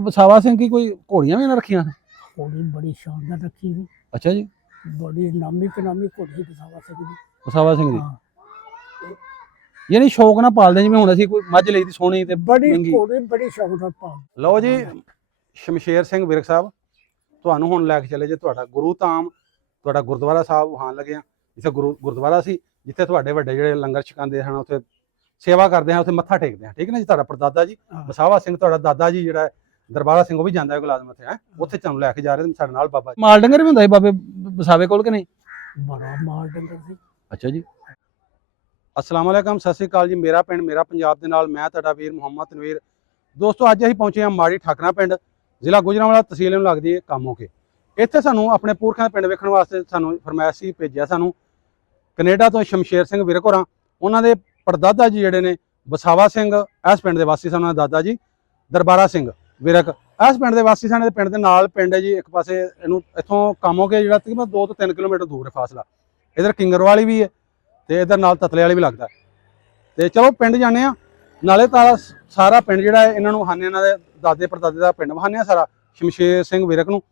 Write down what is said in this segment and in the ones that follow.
वसावा सिंह की कोई घोड़ियां भी ना रखियां? घोड़ी बड़ी शानदार रखी थी, अच्छा जी, बड़ी नामी ते नामी घोड़ी बसावा सिंह दी। वसावा सिंह दी हाँ, यानी शौक ना पालदे जिवें हुण असीं कोई मੱਝ ਲਈ ਦੀ ਸੋਹਣੀ ਤੇ बड़ी ਮਹਿੰਗੀ। घोड़ी बड़ी शौक नाल पाल। ਲਓ ਜੀ ਸ਼ਮਸ਼ੇਰ ਸਿੰਘ ਵਿਰਕ ਸਾਹਿਬ ਤੁਹਾਨੂੰ ਹੁਣ ਲੈ ਕੇ ਚੱਲੇ ਜੇ ਤੁਹਾਡਾ ਗੁਰੂ ਧਾਮ, ਤੁਹਾਡਾ ਗੁਰਦੁਆਰਾ ਸਾਹਿਬ ਵਹਾਣ ਲੱਗੇ ਆ ਜਿੱਥੇ ਗੁਰਦੁਆਰਾ ਸੀ, ਜਿੱਥੇ ਤੁਹਾਡੇ ਵੱਡੇ ਜਿਹੜੇ ਲੰਗਰ ਛਕਾਉਂਦੇ ਹਨ ਉੱਥੇ ਸੇਵਾ ਕਰਦੇ ਆ, ਉੱਥੇ ਮੱਥਾ ਟੇਕਦੇ ਆ। ਠੀਕ ਹੈ ਨਾ ਜੀ। ਤੁਹਾਡਾ ਪਰਦਾਦਾ ਜੀ ਵਸਾਵਾ ਸਿੰਘ, ਤੁਹਾਡਾ ਦਾਦਾ ਜੀ ਜਿਹੜਾ ਦਰਬਾਰਾ ਸਿੰਘ, ਉਹ ਵੀ ਜਾਂਦਾ ਹੈ ਗੁਲਾਜ਼ਮ ਉੱਥੇ ਹੈ, ਉੱਥੇ ਤੁਹਾਨੂੰ ਲੈ ਕੇ ਜਾ ਰਹੇ ਸਾਡੇ ਨਾਲ ਬਾਬਾ। ਮਾਲ ਡੰਗਰ ਵੀ ਹੁੰਦਾ ਸੀ ਬਾਬੇ ਵਸਾਵੇ ਕੋਲ ਕਿ ਨਹੀਂ? बड़ा माल डंगर सी। ਅੱਛਾ ਜੀ। अस्सलाम वालेकुम, सत श्री अकाल जी। मेरा पिंड मेरा पंजाब ਦੇ ਨਾਲ ਮੈਂ ਤੁਹਾਡਾ ਵੀਰ ਮੁਹੰਮਦ ਤਨਵੀਰ। ਦੋਸਤੋ ਅੱਜ ਅਸੀਂ ਪਹੁੰਚੇ ਹਾਂ ਮਾੜੀ ਠਾਕਰਾ ਪਿੰਡ, ਜ਼ਿਲ੍ਹਾ ਗੁਜਰਾਂਵਾਲਾ, ਤਹਿਸੀਲ ਨੂੰ ਲੱਗਦੀ ਹੈ ਕਾਮੋਕੇ। ਇੱਥੇ ਸਾਨੂੰ ਆਪਣੇ ਪੁਰਖਾਂ ਦੇ ਪਿੰਡ ਵੇਖਣ ਵਾਸਤੇ ਸਾਨੂੰ ਫਰਮਾਇਸ਼ ਸੀ ਭੇਜਿਆ ਸਾਨੂੰ ਕੈਨੇਡਾ ਤੋਂ ਸ਼ਮਸ਼ੇਰ ਸਿੰਘ ਵਿਰਕ ਹੋਰਾਂ। ਉਹਨਾਂ ਦੇ ਪੜਦਾਦਾ ਜੀ ਜਿਹੜੇ ਨੇ ਵਸਾਵਾ ਸਿੰਘ ਇਸ ਪਿੰਡ ਦੇ ਵਾਸੀ ਸਨ, ਉਹਨਾਂ ਦੇ ਦਾਦਾ ਜੀ ਦਰਬਾਰਾ ਸਿੰਘ ਵਿਰਕ ਇਸ ਪਿੰਡ ਦੇ ਵਾਸੀ ਸਨ। ਪਿੰਡ ਦੇ ਨਾਲ ਪਿੰਡ ਹੈ ਜੀ, ਇੱਕ ਪਾਸੇ ਇਹਨੂੰ ਇੱਥੋਂ ਕਾਮੋਕੇ ਜਿਹੜਾ ਤਕਰੀਬਨ 2 ਤੋਂ 3 ਕਿਲੋਮੀਟਰ ਦੂਰ ਹੈ ਫਾਸਲਾ। ਇਧਰ ਕਿੰਗਰਵਾਲੀ ਵੀ ਹੈ ਤੇ ਇਧਰ ਨਾਲ ਤਤਲੇ ਵਾਲੀ ਵੀ ਲੱਗਦਾ। ਤੇ ਚਲੋ ਪਿੰਡ ਜਾਂਦੇ ਆ, ਨਾਲੇ ਤਾਂ ਸਾਰਾ ਪਿੰਡ ਜਿਹੜਾ ਇਹਨਾਂ ਨੂੰ ਵਹਾਨੇ, ਇਹਨਾਂ ਦੇ ਦਾਦੇ ਪੜਦਾਦੇ ਦਾ ਪਿੰਡ ਵਹਾਨੇ ਆ ਸਾਰਾ ਸ਼ਮਸ਼ੇਰ ਸਿੰਘ ਵਿਰਕ ਨੂੰ।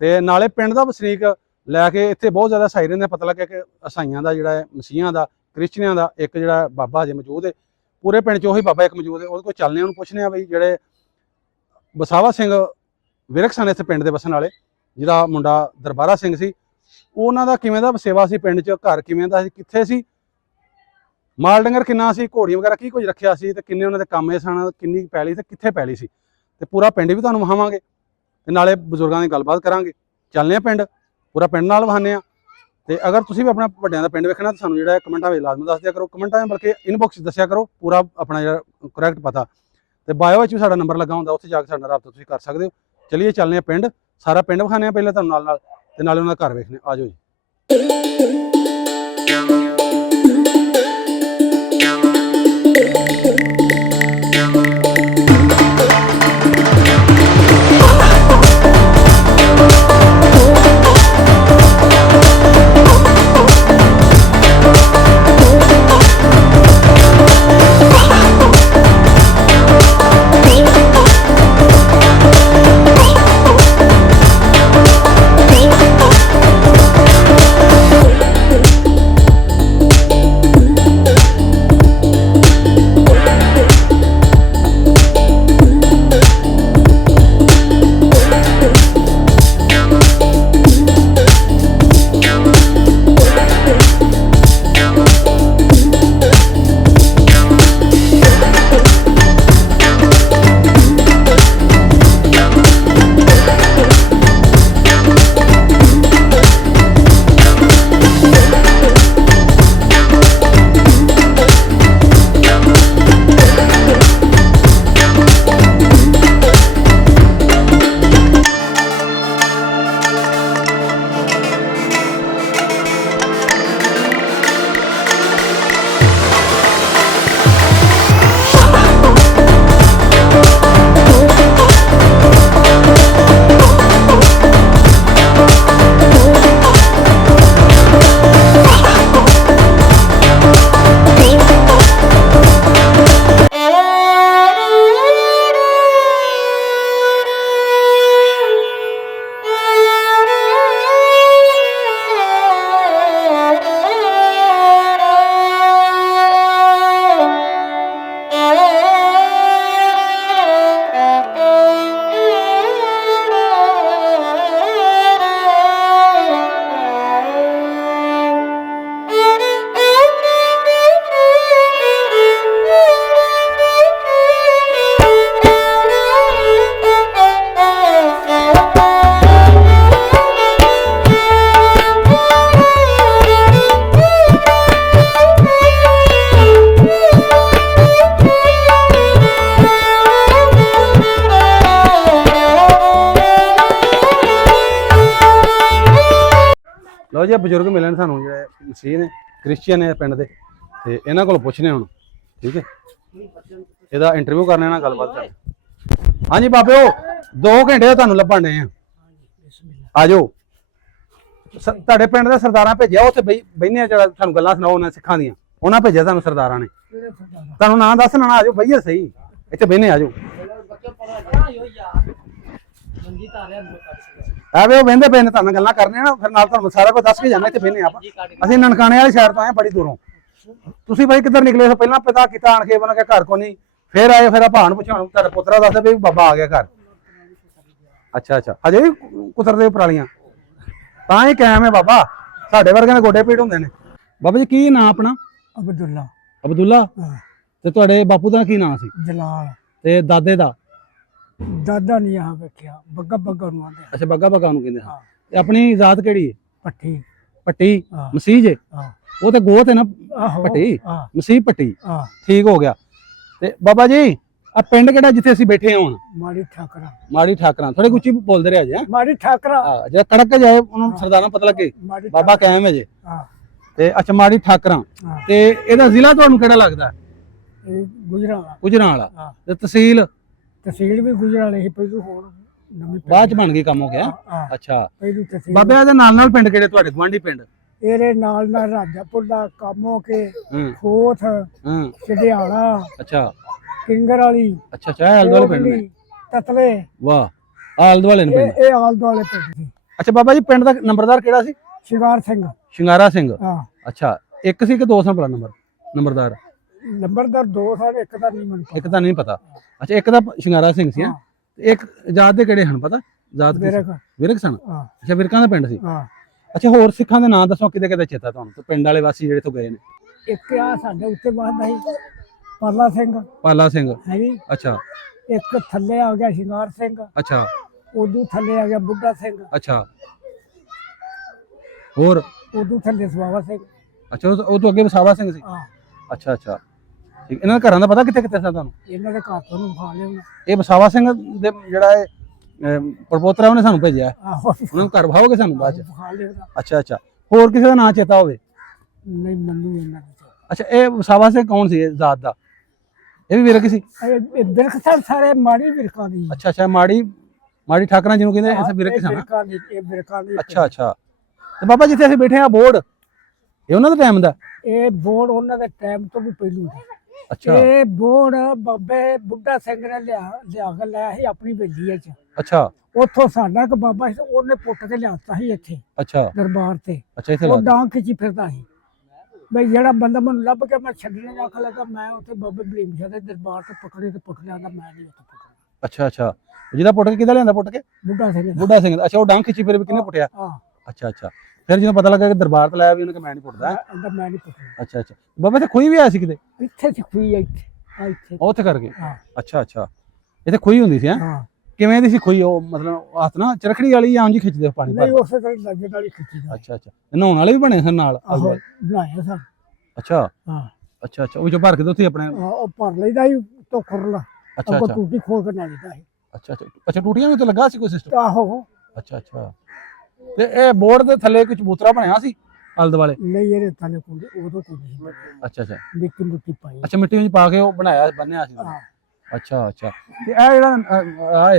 ਤੇ ਨਾਲੇ ਪਿੰਡ ਦਾ ਵਸਨੀਕ ਲੈ ਕੇ ਇੱਥੇ ਬਹੁਤ ਜ਼ਿਆਦਾ ਸਾਈ ਰਹਿੰਦੇ। ਪਤਾ ਲੱਗਿਆ ਕਿ ਈਸਾਈਆਂ ਦਾ ਜਿਹੜਾ ਹੈ, ਮਸੀਹਾਂ ਦਾ, ਕ੍ਰਿਸਚੀਅਨਾਂ ਦਾ ਇੱਕ ਜਿਹੜਾ ਬਾਬਾ ਹਜੇ ਮੌਜੂਦ ਹੈ ਪੂਰੇ ਪਿੰਡ 'ਚ, ਉਹੀ ਬਾਬਾ ਇੱਕ ਮੌਜੂਦ ਹੈ। ਉਹਦੇ ਕੋਲ ਚੱਲਦੇ, ਉਹਨੂੰ ਪੁੱਛਦੇ ਆ ਬਈ ਜਿਹੜੇ ਵਸਾਵਾ ਸਿੰਘ ਵਿਰਕ ਸਨ ਇੱਥੇ ਪਿੰਡ ਦੇ ਵਸਣ ਵਾਲੇ, ਜਿਹਦਾ ਮੁੰਡਾ ਦਰਬਾਰਾ ਸਿੰਘ ਸੀ, ਉਹਨਾਂ ਦਾ ਕਿਵੇਂ ਦਾ ਸੇਵਾ ਸੀ ਪਿੰਡ 'ਚ, ਘਰ ਕਿਵੇਂ ਦਾ ਸੀ, ਕਿੱਥੇ ਸੀ, ਮਾਲ ਡੰਗਰ ਕਿੰਨਾ ਸੀ, ਘੋੜੀਆਂ ਵਗੈਰਾ ਕੀ ਕੁਝ ਰੱਖਿਆ ਸੀ, ਤੇ ਕਿੰਨੇ ਉਹਨਾਂ ਦੇ ਕਾਮੇ ਸਨ, ਕਿੰਨੀ ਪੈਲੀ ਤੇ ਕਿੱਥੇ ਪੈਲੀ ਸੀ, ਤੇ ਪੂਰਾ ਪਿੰਡ ਵੀ ਤੁਹਾਨੂੰ ਵਹਾਵਾਂਗੇ ਤੇ ਨਾਲੇ ਬਜ਼ੁਰਗਾਂ ਦੀ ਗੱਲਬਾਤ ਕਰਾਂਗੇ। ਚੱਲਦੇ ਆ ਪਿੰਡ, ਪੂਰਾ ਪਿੰਡ ਨਾਲ ਵਹਾਨੇ ਆ। ਤੇ ਅਗਰ ਤੁਸੀਂ ਵੀ ਆਪਣਾ ਵੱਡਿਆਂ ਦਾ ਪਿੰਡ ਵੇਖਣਾ ਤਾਂ ਸਾਨੂੰ ਜਿਹੜਾ ਕਮੈਂਟਾਂ ਵਿੱਚ ਲਾਜ਼ਮੀ ਦੱਸ ਦਿਆ ਕਰੋ, ਕਮੈਂਟਾਂ ਬਲਕਿ ਇਨਬਾਕਸ ਦੱਸਿਆ ਕਰੋ ਪੂਰਾ ਆਪਣਾ ਜਿਹੜਾ ਕਰੈਕਟ ਪਤਾ। ਤੇ ਬਾਇਓ ਵਿੱਚ ਵੀ ਸਾਡਾ ਨੰਬਰ ਲੱਗਾ ਹੁੰਦਾ, ਉੱਥੇ ਜਾ ਕੇ ਸਾਡਾ ਰਾਬਤਾ ਤੁਸੀਂ ਕਰ ਸਕਦੇ ਹੋ। ਚਲਿਏ ਚੱਲਦੇ ਆ ਪਿੰਡ, ਸਾਰਾ ਪਿੰਡ ਵਿਖਾਣੇ ਆ ਪਹਿਲਾਂ ਤੁਹਾਨੂੰ ਨਾਲ ਤੇ ਨਾਲੇ ਉਹਨਾਂ ਦਾ ਘਰ ਵੇਖਣੇ। ਆ ਜਾਓ ਜੀ। ਲਓ ਜੀ ਬਜ਼ੁਰਗ ਮਿਲਣ ਸਾਨੂੰ ਜਿਹੜੇ ਮਸੀਹ ਨੇ, ਕ੍ਰਿਸਚੀਅਨ ਨੇ ਪਿੰਡ ਦੇ, ਤੇ ਇਹਨਾਂ ਕੋਲ ਪੁੱਛਨੇ ਹੁਣ। ਠੀਕ ਹੈ, ਇਹਦਾ ਇੰਟਰਵਿਊ ਕਰਨਾ, ਨਾਲ ਗੱਲਬਾਤ ਕਰਨੀ। ਹਾਂਜੀ ਬਾਬਿਓ, 2 ਘੰਟੇ ਦਾ ਤੁਹਾਨੂੰ ਲੱਭਣ ਡਏ ਆ, ਆ ਜਾਓ। ਤੁਹਾਡੇ ਪਿੰਡ ਦੇ ਸਰਦਾਰਾਂ ਭੇਜਿਆ, ਉੱਥੇ ਬਹਿਨੇ ਆ, ਜਿਹੜਾ ਤੁਹਾਨੂੰ ਗੱਲਾਂ ਸੁਣਾਓ ਉਹਨਾਂ ਸਿੱਖਾਂ ਦੀਆਂ, ਉਹਨਾਂ ਭੇਜਿਆ ਤੁਹਾਨੂੰ ਸਰਦਾਰਾਂ ਨੇ। ਤੁਹਾਨੂੰ ਨਾਂ ਦੱਸਣਾ ਨਾ, ਆ ਜਾਓ ਬਈਏ ਸਹੀ, ਇੱਥੇ ਬਹਿਨੇ ਆ ਜਾਓ। ਆਵੇ ਉਹ ਵਹਿੰਦੇ ਪਏ ਨੇ ਤੁਹਾਨੂੰ ਗੱਲਾਂ ਕਰਨੀਆਂ ਨਾ ਫਿਰ ਨਾਲ ਤੁਹਾਨੂੰ ਸਾਰਾ ਕੁਝ ਦੱਸ ਕੇ ਜਾਣਾ ਇੱਥੇ ਬਹਿਨੇ ਆਪਾਂ ਅਸੀਂ ਨਨਕਾਣੇ ਵਾਲੀ ਸਾਈਡ ਤੋਂ ਆਏ ਬੜੀ ਦੂਰੋਂ ਤੁਸੀਂ ਬਾਈ ਕਿੱਧਰ ਨਿਕਲੇ ਹੋ ਪਹਿਲਾਂ ਪਤਾ ਕੀਤਾ ਆਣ ਕੇ ਬਣਾ ਕੇ ਘਰ ਕੋ ਨਹੀਂ ਫਿਰ ਆਏ ਫਿਰ ਭਾਣ ਪੁੱਛਣ ਤੁਹਾਡਾ ਪੁੱਤਰਾ ਦੱਸਦਾ ਵੀ ਬਾਬਾ ਆ ਗਿਆ ਘਰ ਅੱਛਾ ਅੱਛਾ ਹਜੇ ਵੀ ਕੁਤਰਦੇ ਪਰਾਲੀਆਂ ਤਾਂ ਹੀ ਕਾਇਮ ਹੈ ਬਾਬਾ ਸਾਡੇ ਵਰਗਿਆਂ ਦੇ ਗੋਡੇ ਪੀੜ ਹੁੰਦੇ ਨੇ ਬਾਬਾ ਜੀ ਕੀ ਨਾਂ ਆਪਣਾ ਅਬਦੁੱਲਾ ਅਬਦੁੱਲਾ ਹਾਂ ਤੇ ਤੁਹਾਡੇ ਬਾਪੂ ਦਾ ਕੀ ਨਾਂ ਸੀ ਜਲਾਲ ਤੇ ਦਾਦੇ ਦਾ ਦਾਦਾ ਨਹੀਂ ਆ ਵੇਖਿਆ ਬੱਗਾ ਬੱਗਾ ਨੂੰ ਆਂਦੇ ਅੱਛਾ ਬੱਗਾ ਬੱਗਾ ਨੂੰ ਕਹਿੰਦੇ ਹਾਂ ਹਾਂ ਤੇ ਆਪਣੀ ਜ਼ਾਤ ਕਿਹੜੀ ਹੈ ਪੱਠੀ ਪੱਟੀ ਹਾਂ ਮਸੀਹ ਜੇ ਹਾਂ ਉਹ ਤੇ ਗੋਤ ਹੈ ਨਾ ਆਹੋ ਪੱਟੀ ਹਾਂ ਮਸੀਹ ਪੱਟੀ ਹਾਂ ਠੀਕ ਹੋ ਗਿਆ ਤੇ ਬਾਬਾ ਜੀ ਆ ਪਿੰਡ ਕਿਹੜਾ ਜਿੱਥੇ ਅਸੀਂ ਬੈਠੇ ਹਾਂ ਹੁਣ ਮਾੜੀ ਠਾਕਰਾ ਮਾੜੀ ਠਾਕਰਾਂ ਥੋੜੇ ਉੱਚੀ ਬੋਲਦੇ ਰਹੇ ਜੇ ਮਾੜੀ ਠਾਕਰਾ ਹਾਂ ਜੇ ਕੜਕ ਜਾਏ ਉਹਨੂੰ ਸਰਦਾਰਾਂ ਪਤਾ ਲੱਗੇ ਮਾੜੀ ਬਾਬਾ ਕਾਇਮ ਹੈ ਜੇ ਹਾਂ ਤੇ ਅੱਛਾ ਮਾੜੀ ਠਾਕਰਾਂ ਹਾਂ ਤੇ ਇਹਦਾ ਜ਼ਿਲ੍ਹਾ ਤੁਹਾਨੂੰ ਕਿਹੜਾ ਲੱਗਦਾ ਇਹ ਗੁਜਰਾਲਾ ਗੁਜਰਾਂਵਾਲਾ ਹਾਂ ਤੇ ਤਹਿਸੀਲ ਤਹਿਸੀਲ ਵੀ ਗੁਜਰਾਲੇ ਸੀ ਪਹਿਲੂ ਹੁਣ ਨਵੀਂ ਬਾਅਦ ਚ ਬਣ ਗਈ ਕੰਮ ਹੋ ਗਿਆ ਹਾਂ ਅੱਛਾ ਪਹਿਲੂ ਤਹਿਸੀਲ ਬਾਬੇ ਇਹਦੇ ਨਾਲ ਪਿੰਡ ਕਿਹੜੇ ਤੁਹਾਡੇ ਗਵਾਂਢੀ ਪਿੰਡ ਇਹਦੇ ਨਾਲ ਰਾਜਾਪੁਰ ਦਾ ਕਾਮੋ ਕੇ ਹੂੰ ਖੋਥ ਹੂੰ ਛੜਿਆਲਾ ਅੱਛਾ ਕਿੰਗਰ ਵਾਲੀ ਅੱਛਾ ਅੱਛਾ ਆਲ ਦੁਆਲੇ ਪਿੰਡ ਨੇ ਕੋਟਲੀ, ਤਤਲੇ ਵਾਹ ਆਲ ਦੁਆਲੇ ਨੇ ਪਿੰਡ ਇਹ ਆਲ ਦੁਆਲੇ ਪਿੰਡ ਸੀ ਅੱਛਾ ਬਾਬਾ ਜੀ ਪਿੰਡ ਦਾ ਨੰਬਰਦਾਰ ਕਿਹੜਾ ਸੀ ਸ਼ਿੰਗਾਰ ਸਿੰਘ ਸ਼ਿੰਗਾਰਾ ਸਿੰਘ ਹਾਂ ਅੱਛਾ ਇੱਕ ਸੀ ਕਿ ਦੋ ਸਨ ਭਲਾ ਨੰਬਰਦਾਰ ਨੰਬਰਦਾਰ ਦੋ ਸਾਲ ਇੱਕ ਦਾ ਨਹੀਂ ਮੈਨੂੰ ਇੱਕ ਤਾਂ ਨਹੀਂ ਪਤਾ ਅੱਛਾ ਇੱਕ ਦਾ ਸ਼ਿੰਗਾਰਾ ਸਿੰਘ ਸੀ ਹੈਂ? ਹਾਂ। ਤੇ ਇੱਕ ਜਾਤ ਦੇ ਕਿਹੜੇ ਹਨ ਪਤਾ ਜਾਤ ਕੀ ਮੇਰੇ ਸੀ? ਕੋਲ ਵਿਰਕ ਸਨ ਹਾਂ ਅੱਛਾ ਵਿਰਕਾਂ ਦਾ ਪਿੰਡ ਸੀ ਹਾਂ ਅੱਛਾ ਹੋਰ ਸਿੱਖਾਂ ਦੇ ਨਾਂ ਦੱਸੋ ਕਿਤੇ ਕਿਤੇ ਚੇਤਾ ਤੁਹਾਨੂੰ ਤੇ ਪਿੰਡ ਵਾਲੇ ਵਾਸੀ ਜਿਹੜੇ ਤੋਂ ਗਏ ਨੇ ਇੱਕ ਆ ਸਾਡੇ ਉੱਤੇ ਬਾਹਰ ਸੀ ਪਾਲਾ ਸਿੰਘ ਪਾਲਾ ਸਿੰਘ ਹੈ ਜੀ ਅੱਛਾ ਇੱਕ ਥੱਲੇ ਆ ਗਿਆ ਸ਼ਿੰਗਾਰ ਸਿੰਘ ਅੱਛਾ ਉਦੋਂ ਥੱਲੇ ਆ ਗਿਆ ਬੁੱਢਾ ਸਿੰਘ ਅੱਛਾ ਹੋਰ ਉਦੋਂ ਥੱਲੇ ਸਵਾਵਾ ਸਿੰਘ ਅੱਛਾ ਉਹ ਤੋਂ ਅੱਗੇ ਵਸਾਵਾ ਸਿੰਘ ਸੀ ਹਾਂ ਅੱਛਾ ਅੱਛਾ ਠੀਕ ਇਹਨਾਂ ਦੇ ਘਰਾਂ ਦਾ ਪਤਾ ਕਿੱਥੇ ਕਿੱਥੇ ਸੀ ਤੁਹਾਨੂੰ ਇਹਨਾਂ ਦੇ ਘਰ ਤੋਂ ਨੂੰ ਖਾ ਲਿਆ ਇਹ ਵਸਾਵਾ ਸਿੰਘ ਦੇ ਜਿਹੜਾ ਇਹ ਪ੍ਰਪੋਤਰਾ ਉਹਨੇ ਸਾਨੂੰ ਭੇਜਿਆ ਆਹੋ ਉਹਨਾਂ ਨੂੰ ਘਰ ਭਾਓਗੇ ਸਾਨੂੰ ਬਾਅਦ ਚ ਖਾ ਲਿਆ ਅੱਛਾ ਅੱਛਾ ਹੋਰ ਕਿਸੇ ਦਾ ਨਾਂ ਚੇਤਾ ਹੋਵੇ ਨਹੀਂ ਮੈਨੂੰ ਇਹਨਾਂ ਦੇ ਅੱਛਾ ਇਹ ਵਸਾਵਾ ਸਿੰਘ ਕੌਣ ਸੀ ਇਹ ਜ਼ਾਤ ਦਾ ਇਹ ਵੀ ਵਿਰਕ ਸੀ ਇਹ ਬਿਰਖ ਸਾਰੇ ਮਾੜੀ ਬਿਰਕਾਂ ਦੀ ਅੱਛਾ ਅੱਛਾ ਮਾੜੀ ਠਾਕਰਾਂ ਜਿਹਨੂੰ ਕਹਿੰਦੇ ਐਸੇ ਵਿਰਕ ਇਹ ਸਨ ਬਿਰਕਾਂ ਦੀ ਇਹ ਬਿਰਕਾਂ ਦੀ ਅੱਛਾ ਅੱਛਾ ਤੇ ਬਾਬਾ ਜਿੱਥੇ ਅਸੀਂ ਬੈਠੇ ਆ ਬੋਰਡ ਇਹ ਉਹਨਾਂ ਦਾ ਟਾਈਮ ਦਾ ਇਹ ਬੋਰਡ ਉਹਨਾਂ ਦੇ ਟਾਈਮ ਤੋਂ ਵੀ ਪਹਿਲੂ ਸੀ ਅੱਛਾ ਇਹ ਬੋਰਡ ਬਾਬੇ ਬੁੱਢਾ ਸਿੰਘ ਨੇ ਲਿਆ ਕੇ ਲਿਆ ਸੀ ਆਪਣੀ ਵੇਲੀ ਚ ਅੱਛਾ ਉੱਥੋਂ ਸਾਡਾ ਇੱਕ ਬਾਬਾ ਸੀ ਉਹਨੇ ਪੁੱਟ ਕੇ ਲਿਆਤਾ ਸੀ ਇੱਥੇ ਅੱਛਾ ਦਰਬਾਰ ਤੇ ਅੱਛਾ ਇੱਥੇ ਉਹ ਲਾ ਡਾਂਗ ਖਿੱਚੀ ਫਿਰਦਾ ਸੀ ਬਈ ਜਿਹੜਾ ਬੰਦਾ ਮੈਨੂੰ ਲੱਭ ਕੇ ਮੈਂ ਛੱਡਣੇ ਜਾ ਕੇ ਲੱਗਾ ਮੈਂ ਉੱਥੇ ਬਾਬੇ ਬਲੀਮ ਸ਼ਾਹ ਦੇ ਦਰਬਾਰ ਤੋਂ ਪਕੜੇ ਤੇ ਪੁੱਟ ਲਿਆਂਦਾ ਮੈਂ ਨਹੀਂ ਉੱਥੇ ਪਕੜਨਾ ਅੱਛਾ ਅੱਛਾ ਜਿਹਦਾ ਪੁੱਟ ਕੇ ਕਿਹਦਾ ਲਿਆਂਦਾ ਪੁੱਟ ਕੇ ਬੁੱਢਾ ਸਿੰਘ ਦਾ। ਬੁੱਢਾ ਸਿੰਘ ਦਾ। ਅੱਛਾ ਉਹ ਡਾਂਗ ਖਿੱਚੀ ਫਿਰ ਵੀ ਕਿਹਨੇ ਪੁੱਟਿਆ ਹਾਂ ਅੱਛਾ ਅੱਛਾ ਫਿਰ ਜਦੋਂ ਪਤਾ ਲੱਗਾ ਕਿ ਦਰਬਾਰ ਤੇ ਲਾਇਆ ਵੀ ਉਹਨੇ ਕਿ ਮੈਂ ਨਹੀਂ ਪੁੱਟਦਾ ਅੰਦਾ ਮੈਂ ਨਹੀਂ ਪਕੜਨਾ ਅੱਛਾ ਅੱਛਾ ਬਾਬਾ ਤੇ ਖੂਹੀ ਵੀ ਆਇਆ ਸੀ ਕਿਤੇ ਇੱਥੇ ਸੀ ਖੂਈ ਇੱਥੇ ਆ ਇੱਥੇ ਉਹ ਉੱਥੇ ਕਰਕੇ ਹਾਂ ਅੱਛਾ ਅੱਛਾ ਇੱਥੇ ਖੂਹੀ ਹੁੰਦੀ ਸੀ ਹੈਂ ਹਾਂ ਕਿਵੇਂ ਦੀ ਸੀ ਖੂਹੀ ਉਹ ਮਤਲਬ ਹੱਥ ਨਾ ਚਰਖੜੀ ਵਾਲੀ ਜਾਂ ਉਂਝ ਹੀ ਖਿੱਚਦੇ ਪਾਣੀ ਨਹੀਂ ਭਰ ਉਸੇ ਤਰ੍ਹਾਂ ਲੱਗੇ ਨਾਲ ਹੀ ਖਿੱਚੀ ਦਾ ਅੱਛਾ ਅੱਛਾ ਤੇ ਨਹਾਉਣ ਵਾਲੇ ਵੀ ਬਣੇ ਸਨ ਨਾਲ ਆਹੋ ਬਣਾਇਆ ਸਨ ਅੱਛਾ ਹਾਂ ਅੱਛਾ ਅੱਛਾ ਉਹ ਜੋ ਭਰ ਕੇ ਤੇ ਉੱਥੇ ਆਪਣੇ ਉਹ ਭਰ ਲਈਦਾ ਸੀ ਤੋਂ ਖੁਰਲਾ ਅੱਛਾ ਅੱਗੋਂ ਅੱਛਾ ਟੂਟੀ ਖੋਲ ਕੇ ਨਾ ਦਿੱਤਾ ਸੀ ਅੱਛਾ ਅੱਛਾ ਅੱਛਾ ਟੂਟੀਆਂ ਵੀ ਉੱਤੇ ਲੱਗਾ ਸੀ ਕੋਈ ਸਿਸਟਮ ਆਹੋ ਅੱਛਾ ਅੱਛਾ ਤੇ ਇਹ ਬੋਰਡ ਦੇ ਥੱਲੇ ਕੁਝ ਚਬੂਤਰਾ ਬਣਿਆ ਸੀ ਆਲੇ ਦੁਆਲੇ ਨਹੀਂ ਇਹਦੇ ਥੱਲੇ ਕੋਈ ਉਦੋਂ ਕੋਈ ਨਹੀਂ ਅੱਛਾ ਅੱਛਾ ਮਿੱਟੀ ਮੁੱਟੀ ਪਾਈ ਅੱਛਾ ਮਿੱਟੀ ਵਿੱਚ ਪਾ ਕੇ ਉਹ ਬਣਾਇਆ ਬੰਨਿਆ ਸੀ ਹਾਂ ਅੱਛਾ ਅੱਛਾ ਤੇ ਇਹ ਜਿਹੜਾ ਆ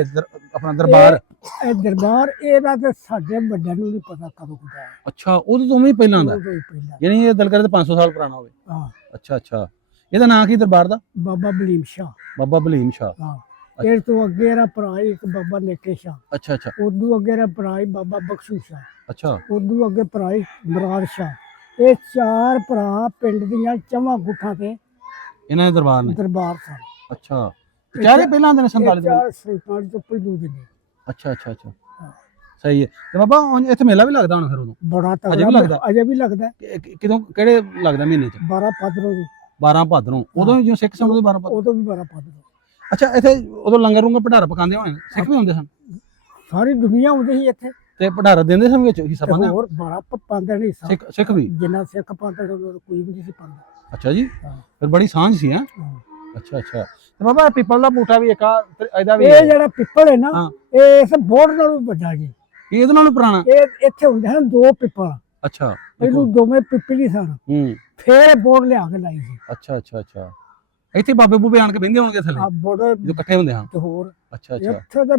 ਆਪਣਾ ਦਰਬਾਰ ਇਹ ਦਰਬਾਰ ਇਹਦਾ ਤੇ ਸਾਡੇ ਵੱਡਿਆਂ ਨੂੰ ਨਹੀਂ ਪਤਾ ਕਦੋਂ ਕੁਦਾ ਅੱਛਾ ਉਹਦੇ ਤੋਂ ਵੀ ਪਹਿਲਾਂ ਦਾ ਪਹਿਲਾਂ ਯਾਨੀ ਇਹ ਦਿਲ ਕਰੇ ਤੇ 500 ਸਾਲ ਪੁਰਾਣਾ ਹੋਵੇ ਹਾਂ ਅੱਛਾ ਅੱਛਾ ਇਹਦਾ ਨਾਂ ਕੀ ਦਰਬਾਰ ਦਾ ਬਾਬਾ ਬਲੀਮ ਸ਼ਾਹ ਬਾਬਾ ਬਲੀਮ ਸ਼ਾਹ ਹਾਂ ਇਹ ਤੋਂ ਅੱਗੇ ਇਹਦਾ ਭਰਾ ਸੀ ਇੱਕ ਬਾਬਾ ਨੇਕੇ ਸ਼ਾਹ ਅੱਛਾ ਅੱਛਾ ਉਦੋਂ ਅੱਗੇ ਇਹਦਾ ਭਰਾ ਸੀ ਬਾਬਾ ਬਖਸ਼ੂ ਸ਼ਾਹ ਅੱਛਾ ਉਦੋਂ ਅੱਗੇ ਭਰਾ ਸੀ ਮਰਾਦ ਸ਼ਾਹ ਇਹ ਚਾਰ ਭਰਾ ਪਿੰਡ ਦੀਆਂ ਚਵਾਂ ਗੁੱਠਾਂ ਤੇ ਇਹਨਾਂ ਦੇ ਦਰਬਾਰ ਨੇ ਦਰਬਾਰ ਸਨ ਅੱਛਾ ਚਾਰੇ ਪਹਿਲਾਂ ਆਉਂਦੇ ਨੇ ਇਹ 47 ਦੇ ਚਾਰ ਸੁਲਤਾਨ ਤੋਂ ਪਹਿਲੂ ਦੇ ਨੇ ਅੱਛਾ ਅੱਛਾ ਅੱਛਾ ਹਾਂ। ਸਹੀ ਹੈ ਤੇ ਬਾਬਾ ਇੱਥੇ ਮੇਲਾ ਵੀ ਲੱਗਦਾ ਹੁਣ ਫਿਰ ਉਦੋਂ ਬੜਾ ਅਜੇ ਵੀ ਲੱਗਦਾ? ਅਜੇ ਵੀ ਲੱਗਦਾ ਕਿਦੋਂ ਕਿਹੜੇ ਲੱਗਦਾ ਮਹੀਨੇ ਚ 12 ਭਾਦਰੋਂ ਦੀ 12 ਭਾਦਰੋਂ ਉਦੋਂ ਜਿਉਂ ਸਿੱਖ ਸਨ ਉਦੋਂ 12 ਭਾਦਰੋਂ ਉਦੋਂ ਵੀ 12 ਭਾਦਰੋਂ ਅੱਛਾ ਇੱਥੇ ਉਦੋਂ ਲੰਗਰ ਰੂੰਗਾ ਭੰਡਾਰਾ ਪਕਾਉਂਦੇ ਹੋਣੇ ਸਿੱਖ ਵੀ ਹੁੰਦੇ ਸਨ ਸਾਰੀ ਦੁਨੀਆ ਆਉਂਦੀ ਸੀ ਇੱਥੇ ਤੇ ਭੰਡਾਰਾ ਦਿੰਦੇ ਸਨ ਵਿੱਚ ਹਿੱਸਾ ਤੇ ਪਾਉਂਦੇ ਹੋਰ ਬੜਾ ਪਾਉਂਦੇ ਨਹੀਂ ਸਨ ਸਿੱਖ ਵੀ ਜਿੰਨਾ ਸਿੱਖ ਪਾਉਂਦੇ ਸੀ ਕੋਈ ਵੀ ਨਹੀਂ ਸੀ ਪਾਉਂਦਾ ਅੱਛਾ ਜੀ ਹਾਂ। ਫਿਰ ਬੜੀ ਸਾਂਝ ਸੀ ਹੈਂ ਹਾਂ। ਅੱਛਾ ਅੱਛਾ ਤੇ ਬਾਬਾ ਪਿੱਪਲ ਦਾ ਬੂਟਾ ਵੀ ਇੱਕ ਆ ਤੇ ਇਹਦਾ ਵੀ ਇਹ ਜਿਹੜਾ ਪਿੱਪਲ ਹੈ ਨਾ ਹਾਂ। ਇਹ ਇਸ ਬੋਰਡ ਨਾਲੋਂ ਵੱਡਾ ਜੀ ਇਹ ਇਹਦੇ ਨਾਲੋਂ ਪੁਰਾਣਾ ਇਹ ਇੱਥੇ ਹੁੰਦੇ ਹਨ ਦੋ ਪਿੱਪਲ ਅੱਛਾ ਇਹਨੂੰ ਦੋਵੇਂ ਪਿੱਪਲ ਹੀ ਸਨ ਹੂੰ ਫੇਰ ਬੋਰਡ ਲਿਆ ਕੇ ਲਾਈ ਸੀ ਅੱਛਾ ਅੱਛਾ ਅੱਛਾ ਇੱਥੇ ਬਾਬੇ ਬੂਬੇ ਆਣ ਕੇ ਬਹਿੰਦੇ ਹੋਣਗੇ ਥੱਲੇ ਆ ਬੋਰਡ ਜੋ ਇਕੱਠੇ ਹੁੰਦੇ ਹਨ ਤੇ ਹੋਰ ਅੱਛਾ ਅੱਛਾ ਇੱਥੇ ਤਾਂ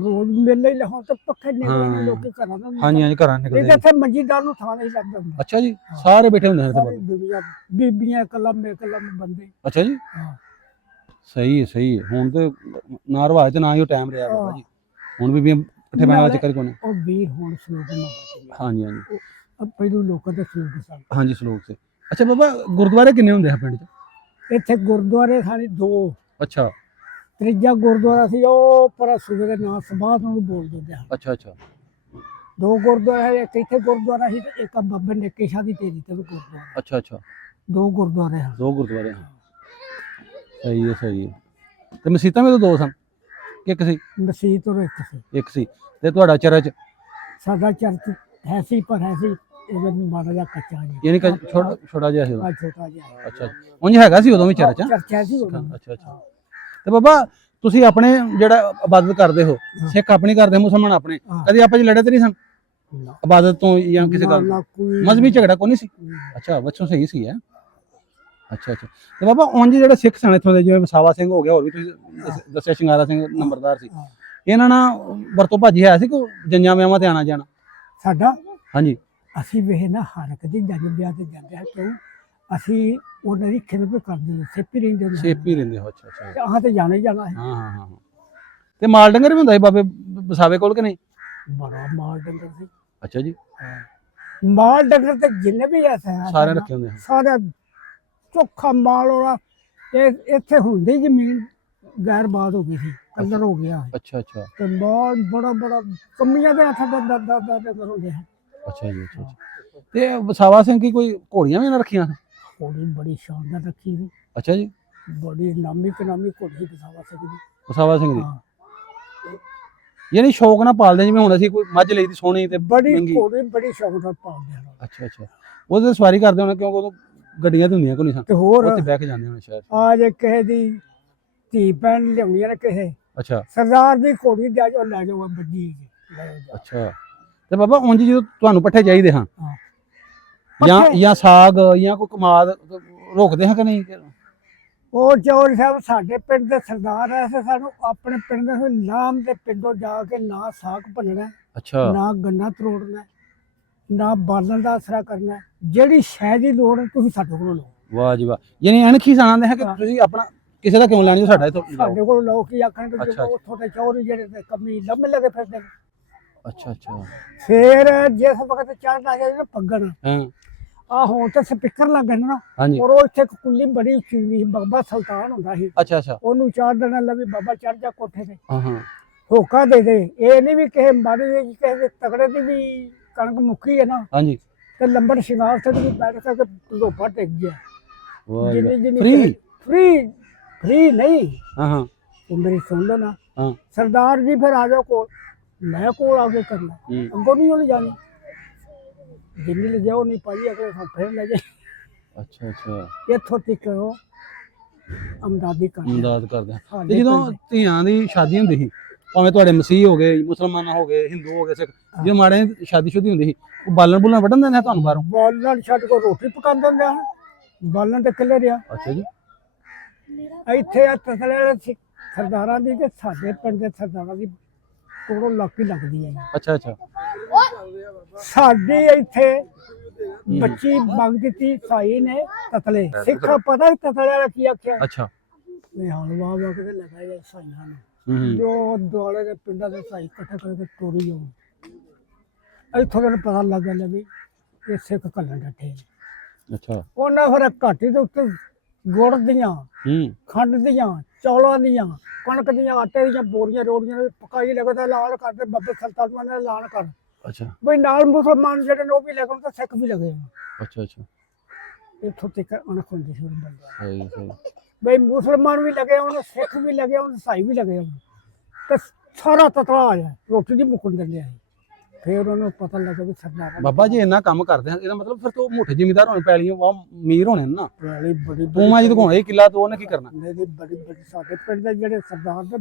ਰੋਜ਼ ਮੇਲੇ ਹੀ ਲਾਹੌਰ ਤੇ ਪੱਖੇ ਨਹੀਂ ਹਾਂ। ਲੋਕੀ ਘਰਾਂ ਦਾ ਹਾਂਜੀ ਹਾਂਜੀ ਘਰਾਂ ਇਹ ਨਿਕਲਦੇ ਤਾਂ ਇੱਥੇ ਮੰਜੀਦਾਰ ਨੂੰ ਥਾਂ ਨਹੀਂ ਲੱਭਦਾ ਹੁੰਦਾ ਅੱਛਾ ਜੀ ਸਾਰੇ ਬੈਠੇ ਹੁੰਦੇ ਹਨ ਇੱਥੇ ਸਾਰੀ ਬਾਬੇ ਦੁਨੀਆ ਬੀਬੀਆਂ ਕਲਮ ਬੰਦੇ ਅੱਛਾ ਜੀ ਹਾਂ ਸਹੀ ਹੈ। ਹੁਣ ਤੇ ਨਾ ਰਿਵਾਜ ਤੇ ਨਾ ਹੀ ਉਹ ਟਾਈਮ ਰਿਹਾ ਬਾਬਾ ਜੀ। ਹੁਣ ਵੀ ਇਕੱਠੇ ਬਹਿਣ ਵਾਲਾ ਚੱਕਰ ਕੋਈ ਨਹੀਂ। ਉਹ ਵੀਰ ਹੁਣ ਸਲੋਕ ਨਾ ਹਾਂਜੀ ਪਹਿਲੋਂ ਲੋਕਾਂ ਦੇ ਸਲੋਕ ਸਨ। ਹਾਂਜੀ ਸਲੋਕ ਸੇ। ਅੱਛਾ ਬਾਬਾ ਗੁਰਦੁਆਰੇ ਕਿੰਨੇ ਹੁੰਦੇ ਆ ਪਿੰਡ 'ਚ? ਇੱਥੇ ਗੁਰਦੁਆਰੇ ਸਾਡੇ 2। ਅੱਛਾ ਤੀਜਾ ਗੁਰਦੁਆਰਾ ਸੀ ਉਹ ਪਰ ਸੂਬੇ ਦੇ ਨਾਂ ਸਬਾਤ ਨੂੰ ਬੋਲ ਦਿੰਦੇ ਹਨ। ਅੱਛਾ 2 ਗੁਰਦੁਆਰੇ ਇੱਕ ਇੱਥੇ ਗੁਰਦੁਆਰਾ ਸੀ ਤੇ ਇੱਕ ਬਾਬੇ ਨੇਕੇ ਸ਼ਾਹ ਦੀ ਤੇਰੀ ਤੇ ਗੁਰਦੁਆਰਾ। ਅੱਛਾ 2 ਗੁਰਦੁਆਰੇ ਹਨ। 2 ਗੁਰਦੁਆਰੇ ਹਨ। ਸਹੀ ਹੈ। ਤੇ ਮਸੀਤਾਂ ਵੀ ਤਾਂ 2 ਸਨ ਕਿ ਇੱਕ ਸੀ? ਮਸੀਤ ਔਰ ਇੱਕ ਸੀ। ਇੱਕ ਸੀ। ਤੇ ਤੁਹਾਡਾ ਚਰਚ? ਸਾਡਾ ਚਰਚ ਹੈ ਸੀ ਪਰ ਹੈ ਸੀ ਇਹਦਾ ਮਾੜਾ ਜਿਹਾ ਕੱਚਾ ਜੀ। ਯਾਨੀ ਕਿ ਛੋਟਾ ਜਿਹਾ ਸੀ ਉਦੋਂ? ਛੋਟਾ ਜਿਹਾ। ਅੱਛਾ ਉਂਝ ਹੈਗਾ ਸੀ ਉਦੋਂ ਵੀ ਚਰਚ? ਚਰਚ ਹੈ ਸੀ ਉਦੋਂ। ਅੱਛਾ ਤੇ ਬਾਬਾ ਤੁਸੀਂ ਆਪਣੇ ਜਿਹੜਾ ਇਬਾਦਤ ਕਰਦੇ ਹੋ, ਸਿੱਖ ਆਪਣੀ ਕਰਦੇ, ਮੁਸਲਮਾਨ ਆਪਣੇ, ਕਦੇ ਆਪਸ ਵਿੱਚ ਲੜੇ ਤੇ ਨਹੀਂ ਸਨ ਇਬਾਦਤ ਤੋਂ ਜਾਂ ਕਿਸੇ ਗੱਲ ਮਜ਼ਹਬੀ ਝਗੜਾ ਕੋਈ ਨਹੀਂ ਸੀ? ਅੱਛਾ ਬੱਚੋਂ ਸਹੀ ਸੀ ਹੈ। ਅੱਛਾ ਤੇ ਬਾਬਾ ਉਂਝ ਜਿਹੜੇ ਸਿੱਖ ਸਨ ਇੱਥੋਂ ਦੇ, ਜਿਵੇਂ ਵਸਾਵਾ ਸਿੰਘ ਹੋ ਗਿਆ, ਹੋਰ ਵੀ ਤੁਸੀਂ ਦੱਸਿਆ ਸ਼ਿੰਗਾਰਾ ਸਿੰਘ ਨੰਬਰਦਾਰ ਸੀ, ਇਹਨਾਂ ਨਾਲ ਵਰਤੋਂ ਭਾਜੀ ਹੈ ਸੀ ਕੋਈ ਜੰਜਾਂ ਵਿਆਹਾਂ ਤੇ ਆਣਾ ਜਾਣਾ ਸਾਡਾ? ਹਾਂਜੀ। ਅਸੀਂ ਵੇਖ ਨਾ ਹਰ ਕਦੀ ਜੰਜ ਵਿਆਹ ਤੇ ਜਾਂਦੇ ਹਾਂ ਕਿਉਂ ਅਸੀਂ ਉਹਨਾਂ ਦੀ ਖਿਦਮਤ ਕਰਦੇ ਹਾਂ, ਸੇਪੀ ਰਹਿੰਦੇ ਨੇ। ਸੇਪੀ ਰਹਿੰਦੇ ਹੋ? ਅੱਛਾ ਆਹ ਤੇ ਜਾਣਾ ਹੀ ਜਾਣਾ ਹੈ। ਹਾਂ ਤੇ ਮਾਲ ਡੰਗਰ ਵੀ ਹੁੰਦਾ ਸੀ ਬਾਬੇ ਵਸਾਵੇ ਕੋਲ ਕਿ ਨਹੀਂ? ਬੜਾ ਮਾਲ ਡੰਗਰ ਸੀ। ਅੱਛਾ ਜੀ। ਮਾਲ ਡੰਗਰ ਤੇ ਜਿੰਨੇ ਵੀ ਐ ਸਾਰੇ ਰੱਖੇ ਹੁੰਦੇ? ਸਾਰਾ ਚੋਖਾ ਮਾਲ ਉਹਦਾ ਇਹ ਇੱਥੇ ਹੁੰਦੀ ਜ਼ਮੀਨ ਗੈਰਬਾਦ ਹੋ ਗਈ ਸੀ, ਕਲਰ ਹੋ ਗਿਆ। ਅੱਛਾ ਤੇ ਮਾਲ ਬੜਾ ਕਮੀਆਂ ਦੇ ਹੱਥ ਦਾ ਡੰਗਰ ਹੋ ਗਿਆ। ਅੱਛਾ ਜੀ। ਤੇ ਵਸਾਵਾ ਸਿੰਘ ਕੀ ਕੋਈ ਘੋੜੀਆਂ ਵੀ ਨਾ ਰੱਖੀਆਂ? ਘੋੜੀ ਬੜੀ ਸ਼ਾਨਦਾਰ ਰੱਖੀ ਸੀ। ਅੱਛਾ ਜੀ। ਬੜੀ ਨਾਮੀ ਘੋੜੀ ਵਸਾਵਾ ਸਿੰਘ ਦੀ। ਵਸਾਵਾ ਸਿੰਘ ਦੀ ਯਾਨੀ ਸ਼ੌਕ ਨਾਲ ਪਾਲਦੇ, ਜਿਵੇਂ ਹੁਣ ਅਸੀਂ ਕੋਈ ਮੱਝ ਲਈ ਦੀ ਸੋਹਣੀ ਤੇ ਬੜੀ ਘੋੜੀ ਬੜੀ ਸ਼ੌਕ ਨਾਲ ਪਾਲਦੇ ਹਨ। ਅੱਛਾ ਉਹਦੇ ਸਵਾਰੀ ਕਰਦੇ ਹੋਣੇ ਕਿਉਂਕਿ ਉਦੋਂ ਗੱਡੀਆਂ ਤੇ ਹੁੰਦੀਆਂ ਕੋਈ ਨਹੀਂ ਸਨ ਤੇ ਹੋਰ ਉੱਥੇ ਬਹਿ ਕੇ ਜਾਂਦੇ ਹੋਣੇ ਸ਼ਾਇਦ। ਆ ਜੇ ਕਿਸੇ ਦੀ ਧੀ ਭੈਣ ਲਿਆਉਣੀਆਂ ਨੇ ਕਿਸੇ, ਅੱਛਾ ਸਰਦਾਰ ਦੀ ਘੋੜੀ ਦੇ ਜਾਓ ਲੈ ਜਾਓ ਬੱਜੀ ਲੈ ਜਾਓ। ਅੱਛਾ ਤੇ ਬਾਬਾ ਉਂਝ ਜਦੋਂ ਤੁਹਾਨੂੰ ਪੱਠੇ ਚਾਹੀਦੇ ਹਾਂ ਪੱਠੇ? ਜਾਂ ਸਾਗ ਜਾਂ ਕੋਈ ਕਮਾਦ ਰੋਕਦੇ ਹਾਂ ਕਿ ਨਹੀਂ? ਉਹ ਚੌਰ ਸਾਹਿਬ ਸਾਡੇ ਪਿੰਡ ਦੇ ਸਰਦਾਰ ਐ, ਸਾਨੂੰ ਆਪਣੇ ਪਿੰਡ ਦੇ ਨਾਮ ਦੇ ਪਿੰਡੋਂ ਜਾ ਕੇ ਨਾ ਸਾਗ ਭੰਨਣਾ, ਅੱਛਾ ਨਾ ਗੰਨਾ ਤਰੋੜਨਾ, ਨਾ ਬਾਲਣ ਦਾ ਆਸਰਾ ਕਰਨਾ। ਜਿਹੜੀ ਸ਼ੈ ਦੀ ਲੋੜ ਹੈ ਤੁਸੀਂ ਸਾਡੇ ਕੋਲੋਂ ਲਓ। ਵਾਹ ਜੀ ਵਾਹ। ਯਾਨੀ ਅਣਖੀ ਸੁਣਾਉਂਦੇ ਹੈ ਕਿ ਤੁਸੀਂ ਆਪਣਾ ਕਿਸੇ ਦਾ ਕਿਉਂ ਲੈਣੀ, ਸਾਡਾ ਇੱਥੋਂ ਸਾਡੇ ਕੋਲ ਲੋਕ ਕੀ ਆਖਣਗੇ ਕਿ ਉੱਥੋਂ ਦੇ ਚੌਰ ਜਿਹੜੇ ਤੇ ਕਮੀ ਲੱਭ ਲਗੇ ਫਿਰਦੇ। ਅੱਛਾ ਫੇਰ ਜਿਸ ਵਕਤ ਚੜ੍ਹਨ ਆ ਜਾਏ ਨਾ ਪੱਗਣ, ਹਾਂ ਆ ਹੁਣ ਤਾਂ ਸਪੀਕਰ ਲੱਗ ਗਏ ਨਾ, ਹਾਂਜੀ। ਔਰ ਉਹ ਇੱਥੇ ਕੁੱਲੀ ਬੜੀ ਉੱਚੀ ਹੁੰਦੀ ਸੀ, ਬਾਬਾ ਸੁਲਤਾਨ ਹੁੰਦਾ ਸੀ। ਅੱਛਾ ਉਹਨੂੰ ਚਾੜ ਦੇਣਾ ਲਵੀ ਬਾਬਾ ਚੜ ਜਾ ਕੋਠੇ ਤੇ, ਹਾਂ ਹੋਕਾ ਦੇ ਦੇ। ਇਹ ਨਹੀਂ ਵੀ ਕਿਸੇ ਮਾੜੇ ਦੇ ਕਿਸੇ ਦੇ ਤਗੜੇ ਦੀ ਵੀ ਕਣਕ ਮੁੱਕੀ ਹੈ ਨਾ, ਹਾਂਜੀ ਤੇ ਲੰਬੜ ਸ਼ਿੰਗਾਰ ਤੇ ਵੀ ਬੈਠ ਕੇ ਲੋਪਾ ਟਿਕ ਗਿਆ। ਫ੍ਰੀ ਨਹੀਂ। ਹਾਂ ਉਹ ਮੇਰੀ ਸੁਣ ਲਓ ਨਾ, ਹਾਂ ਸਰਦਾਰ ਜੀ ਫਿਰ ਆ ਜਾਓ ਕੋਲ, ਮੈਂ ਕੋਲ ਆ ਕੇ ਕਰਨਾ, ਅੱਗੋਂ ਨਹੀਂ ਉਹਨੇ ਜਾਣੀ, ਜਿੰਨੀ ਲੈ ਜਾਓ ਨਹੀਂ ਪਾਈ ਅਗਲੇ ਫਿਰ ਲੈ ਜਾਏ। ਅੱਛਾ ਇੱਥੋਂ ਤੱਕ ਉਹ ਅਮਦਾਦ ਕਰਦੇ ਆ। ਤੇ ਜਦੋਂ ਧੀਆਂ ਦੀ ਸ਼ਾਦੀ ਹੁੰਦੀ ਸੀ, ਭਾਵੇਂ ਤੁਹਾਡੇ ਮਸੀਹ ਹੋ ਗਏ, ਮੁਸਲਮਾਨ ਹੋ ਗਏ, ਹਿੰਦੂ ਹੋ ਗਏ, ਸਿੱਖ, ਜਦੋਂ ਮਾੜੇ ਸ਼ਾਦੀ ਸ਼ੁਦੀ ਹੁੰਦੀ ਸੀ, ਉਹ ਬਾਲਣ ਬੁਲਣ ਵੱਢਣ ਦਿੰਦੇ ਤੁਹਾਨੂੰ ਬਾਹਰੋਂ? ਬਾਲਣ ਛੱਡ ਕੇ ਰੋਟੀ ਪਕਾਉਣ ਦਿੰਦੇ ਹਨ, ਬਾਲਣ ਤੇ ਕਿੱਲੇ ਰਿਹਾ। ਅੱਛਾ ਜੀ। ਇੱਥੇ ਆ ਤਸਲੇ ਸਰਦਾਰਾਂ ਦੀ ਤੇ ਸਾਡੇ ਪਿੰਡ ਦੇ ਸਰਦਾਰਾਂ ਦੀ ਕੋਲੋਂ ਲੱਕੀ ਲੱਗਦੀ ਹੈ। ਅੱਛਾ ਸਾਡੇ ਇੱਥੇ ਬੱਚੀ ਮੰਗ ਦਿੱਤੀ ਸਾਈ ਨੇ ਤਤਲੇ, ਸਿੱਖਾ ਪਤਾ ਤਤਲੇ ਵਾਲਾ ਕੀ ਆਖਿਆ? ਅੱਛਾ ਮੈਂ ਹਾਲ ਵਾਹ ਕੇ ਲਗਾ ਜਾ ਸਾਈਆਂ ਨੂੰ, ਜੋ ਦੁਆਲੇ ਦੇ ਪਿੰਡਾਂ ਦੇ ਸਾਈ ਇਕੱਠੇ ਕਰਕੇ ਤੋਰੀ ਜਾਓ। ਇੱਥੋਂ ਦਾ ਪਤਾ ਲੱਗ ਗਿਆ ਵੀ ਇਹ ਸਿੱਖ ਕੱਲਣ ਡੱਠੇ। ਅੱਛਾ ਉਹਨਾਂ ਫਿਰ ਘਾਟੀ ਦੇ ਉੱਤੇ ਗੁੜ ਦੀਆਂ, ਖੰਡ ਦੀਆਂ, ਚੌਲਾਂ ਦੀਆਂ, ਕਣਕ ਦੀਆਂ, ਆਟੇ ਦੀਆਂ ਬੋਰੀਆਂ ਰੋੜੀਆਂ ਪਕਾਈ ਲੱਗਦਾ ਐਲਾਨ ਕਰਦੇ ਬਾਬੇ ਸੁਲਤਾਨ ਨੇ ਐਲਾਨ ਕਰ। ਅੱਛਾ ਬਈ ਨਾਲ ਮੁਸਲਮਾਨ ਜਿਹੜੇ ਨੇ ਉਹ ਵੀ ਲੱਗਣ ਤਾਂ ਸਿੱਖ ਵੀ ਲੱਗੇ। ਅੱਛਾ ਇੱਥੋਂ ਤੱਕ ਅਣਖ ਹੁੰਦੀ ਸੀ ਬੰਦੇ। ਸਹੀ ਬਈ ਮੁਸਲਮਾਨ ਵੀ ਲੱਗੇ ਹੋਣ, ਸਿੱਖ ਵੀ ਲੱਗੇ ਹੋਣ, ਈਸਾਈ ਵੀ ਲੱਗੇ ਹੋਣ, ਤੇ ਸਾਰਾ ਤਤਲਾ ਆ ਜਾਏ, ਰੋਟੀ ਨਹੀਂ ਮੁੱਕਣ ਦਿੰਦੇ ਆ। ਫਿਰ ਉਹਨਾਂ ਨੂੰ ਪਤਾ ਲੱਗਾ ਵੀ ਸਰਦਾਰ ਬਾਬਾ ਜੀ ਇੰਨਾ ਕੰਮ ਕਰਦੇ ਹਨ, ਇਹਦਾ ਮਤਲਬ ਫਿਰ ਤੋਂ ਮੋਟੇ ਜ਼ਿਮੀਦਾਰ ਹੋਣੇ, ਪੈਲੀਆਂ ਬਹੁਤ ਅਮੀਰ ਹੋਣੇ ਨਾ। ਪੈਲੀ ਬੜੀ ਤੂੰ ਮੈਂ ਜਦੋਂ ਹੋਣਾ ਇਹ ਕਿੱਲਾ ਤੋਂ ਉਹਨੇ ਕੀ ਕਰਨਾ? ਨਹੀਂ ਬੜੀ ਸਾਡੇ ਪਿੰਡ ਦੇ ਜਿਹੜੇ ਸਰਦਾਰ ਦੇ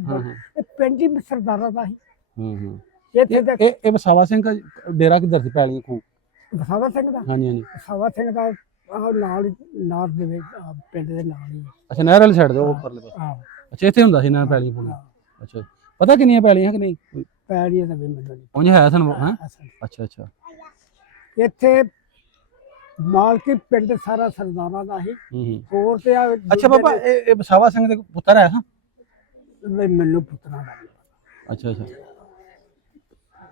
ਇਹ ਪਿੰਡ ਹੀ ਸਰਦਾਰਾਂ ਦਾ ਸੀ। ਇਹ ਵਸਾਵਾ ਸਿੰਘ ਦਾ ਡੇਰਾ ਕਿੱਧਰ ਸੀ? ਪੈਲੀਆਂ ਖੂਹ ਵਸਾਵਾ ਸਿੰਘ ਦਾ? ਹਾਂਜੀ ਵਸਾਵਾ ਸਿੰਘ ਦਾ ਨਾਲ ਦੇ ਵਿੱਚ ਪਿੰਡ ਦੇ ਨਾਲ ਹੀ। ਅੱਛਾ ਨਹਿਰ ਵਾਲੀ ਸਾਈਡ ਦੇ ਉਹ ਪਰਲੇ ਪਾਸੇ। ਅੱਛਾ ਇੱਥੇ ਹੁੰਦਾ ਸੀ ਨਾ ਪੈਲੀਆਂ ਪੂਲੀਆਂ? ਅੱਛਾ ਪਤਾ ਕਿੰਨੀਆਂ ਪੈਲੀਆਂ ਕਿ ਨਹੀਂ? ਪੈਲੀਆਂ ਤਾਂ ਵੀ ਮੈਨੂੰ ਨਹੀਂ ਉਂਝ ਹੈ ਸਾਨੂੰ। ਹਾਂ ਅੱਛਾ ਇੱਥੇ ਮਾਲਕੀ ਪਿੰਡ ਸਾਰਾ ਸਰਦਾਰਾਂ ਦਾ ਹੀ ਹੂੰ ਹੋਰ ਤੇ ਆ ਅੱਛਾ ਬਾਬਾ ਇਹ ਵਸਾਵਾ ਸਿੰਘ ਦੇ ਪੁੱਤਰ ਹੈ ਹਾਂ ਨਹੀਂ ਮੈਨੂੰ ਪੁੱਤਰਾਂ ਦਾ ਨਹੀਂ ਪਤਾ। ਅੱਛਾ ਅੱਛਾ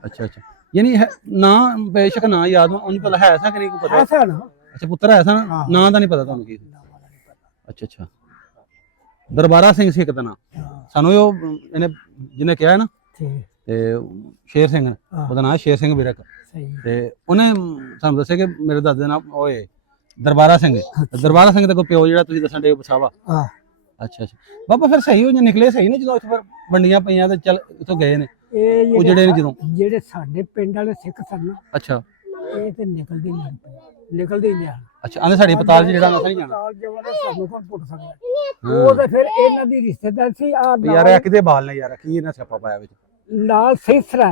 ਅੱਛਾ ਅੱਛਾ ਯਾਨੀ ਨਾ ਬੇਸ਼ੱਕ ਨਾ ਯਾਦ ਉਹਨੂੰ ਪਤਾ ਹੈ ਕਿ ਨਹੀਂ ਕੋਈ ਪਤਾ ਐਸਾ ਨਾ ਅੱਛਾ ਪੁੱਤਰ ਹੈ ਸਨ ਹਾਂ। ਨਾਂ ਦਾ ਨਹੀਂ ਪਤਾ ਤੁਹਾਨੂੰ ਕੀ ਨਾਮ ਦਾ ਨਹੀਂ ਪਤਾ। ਅੱਛਾ ਅੱਛਾ ਦਰਬਾਰਾ ਸਿੰਘ ਸੀ ਇੱਕ ਦਾ ਨਾਂ ਹਾਂ ਸਾਨੂੰ ਉਹ ਇਹਨੇ ਜਿਹਨੇ ਕਿਹਾ ਨਾ ਠੀਕ ਤੇ ਸ਼ੇਰ ਸਿੰਘ ਹਾਂ ਉਹਦਾ ਨਾਂ ਸ਼ੇਰ ਸਿੰਘ ਵਿਰਕ ਸਹੀ ਤੇ ਉਹਨੇ ਸਾਨੂੰ ਦੱਸਿਆ ਕਿ ਮੇਰੇ ਦਾਦੇ ਦਾ ਨਾਮ ਓਏ ਦਰਬਾਰਾ ਸਿੰਘ ਤੇ ਦਰਬਾਰਾ ਸਿੰਘ ਦਾ ਕੋਈ ਪਿਓ ਜਿਹੜਾ ਤੁਸੀਂ ਦੱਸਣ ਦੇ ਵਸਾਵਾ ਹਾਂ ਅੱਛਾ ਅੱਛਾ ਬਾਬਾ ਫਿਰ ਸਹੀ ਹੋ ਜਾਂ ਨਿਕਲੇ ਸਹੀ ਨੇ ਜਦੋਂ ਇੱਥੇ ਫਿਰ ਵੰਡੀਆਂ ਪਈਆਂ ਤੇ ਚੱਲ ਇੱਥੋਂ ਗਏ ਨੇ ਇਹ ਉਹ ਜਿਹੜੇ ਨੇ ਜਦੋਂ ਜਿਹੜੇ ਸਾਡੇ ਪਿੰਡ ਵਾਲੇ ਸਿੱਖ ਸਨ ਨਾ, ਅੱਛਾ ਇਹ ਤੇ ਨਿਕਲਦੇ ਹੀ ਨਹੀਂ ਪਏ, ਨਿਕਲਦੇ ਹੀ ਨਹੀਂ ਹਨ। ਅੱਛਾ ਆਂਦੇ ਸਾਡੀ ਪਤਾਲ 'ਚ ਜਿਹੜਾ ਨਸਾ ਨਹੀਂ ਜਾਣਾ ਪਤਾਲ ਜਵਾਨਾ ਸਾਨੂੰ ਕੋਲ ਪੁੱਟ ਸਕਦਾ ਉਹ ਤੇ ਫਿਰ ਇਹਨਾਂ ਦੀ ਰਿਸ਼ਤੇਦਾਰ ਸੀ ਆ ਯਾਰ ਇਹ ਕਿਤੇ ਬਾਲ ਨੇ ਯਾਰ ਕੀ ਇਹਨਾਂ ਸਿਆਪਾ ਪਾਇਆ ਵਿੱਚ ਨਾਲ ਸਿਸਰਾ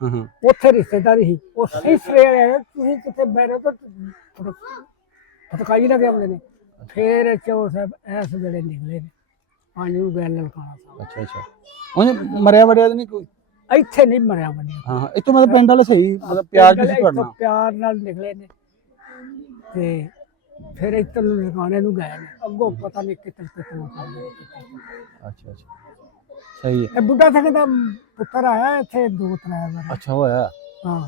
ਹਾਂ ਹਾਂ ਉੱਥੇ ਰਿਸ਼ਤੇਦਾਰੀ ਸੀ ਉਹ ਸਿਸਰੇ ਆਏ ਤੁਸੀਂ ਕਿੱਥੇ ਬਹਿ ਰਹੇ ਹੋ ਤਾਂ ਫਟਕਾਈ ਲੱਗੇ ਆਉਂਦੇ ਨੇ ਫਿਰ ਚੌਰ ਸਾਹਿਬ ਐਸ ਵੇਲੇ ਨਿਕਲੇ ਨੇ ਪਾਣੀ ਨੂੰ ਗੈਲ ਲਲਕਾਣਾ ਸਾਹਿਬ ਅੱਛਾ ਅੱਛਾ ਉਹਨੇ ਮਰਿਆ ਵੜਿਆ ਤਾਂ ਨਹੀਂ ਕੋਈ ਇੱਥੇ ਨਹੀਂ ਮਰਿਆ ਬੰਦੇ ਹਾਂ ਇੱਥੋਂ ਮਤਲਬ ਪਿੰਡ ਵਾਲੇ ਸਹੀ ਮਤਲਬ ਪਿਆਰ ਜਿਹਾ ਸੀ ਤੁਹਾਡਾ ਪਿਆਰ ਨਾਲ ਨਿਕਲੇ ਨੇ ਤੇ ਫਿਰ ਇੱਧਰ ਨੂੰ ਲਗਾਣੇ ਨੂੰ ਗਏ ਨੇ ਅੱਗੋਂ ਪਤਾ ਨਹੀਂ ਕਿੱਥੇ ਅੱਛਾ ਅੱਛਾ ਸਹੀ ਹੈ ਇਹ ਬੁੱਢਾ ਸਿੰਘ ਦਾ ਪੁੱਤਰ ਆਇਆ ਇੱਥੇ 2-3 ਵਾਰ ਅੱਛਾ ਹੋਇਆ ਹਾਂ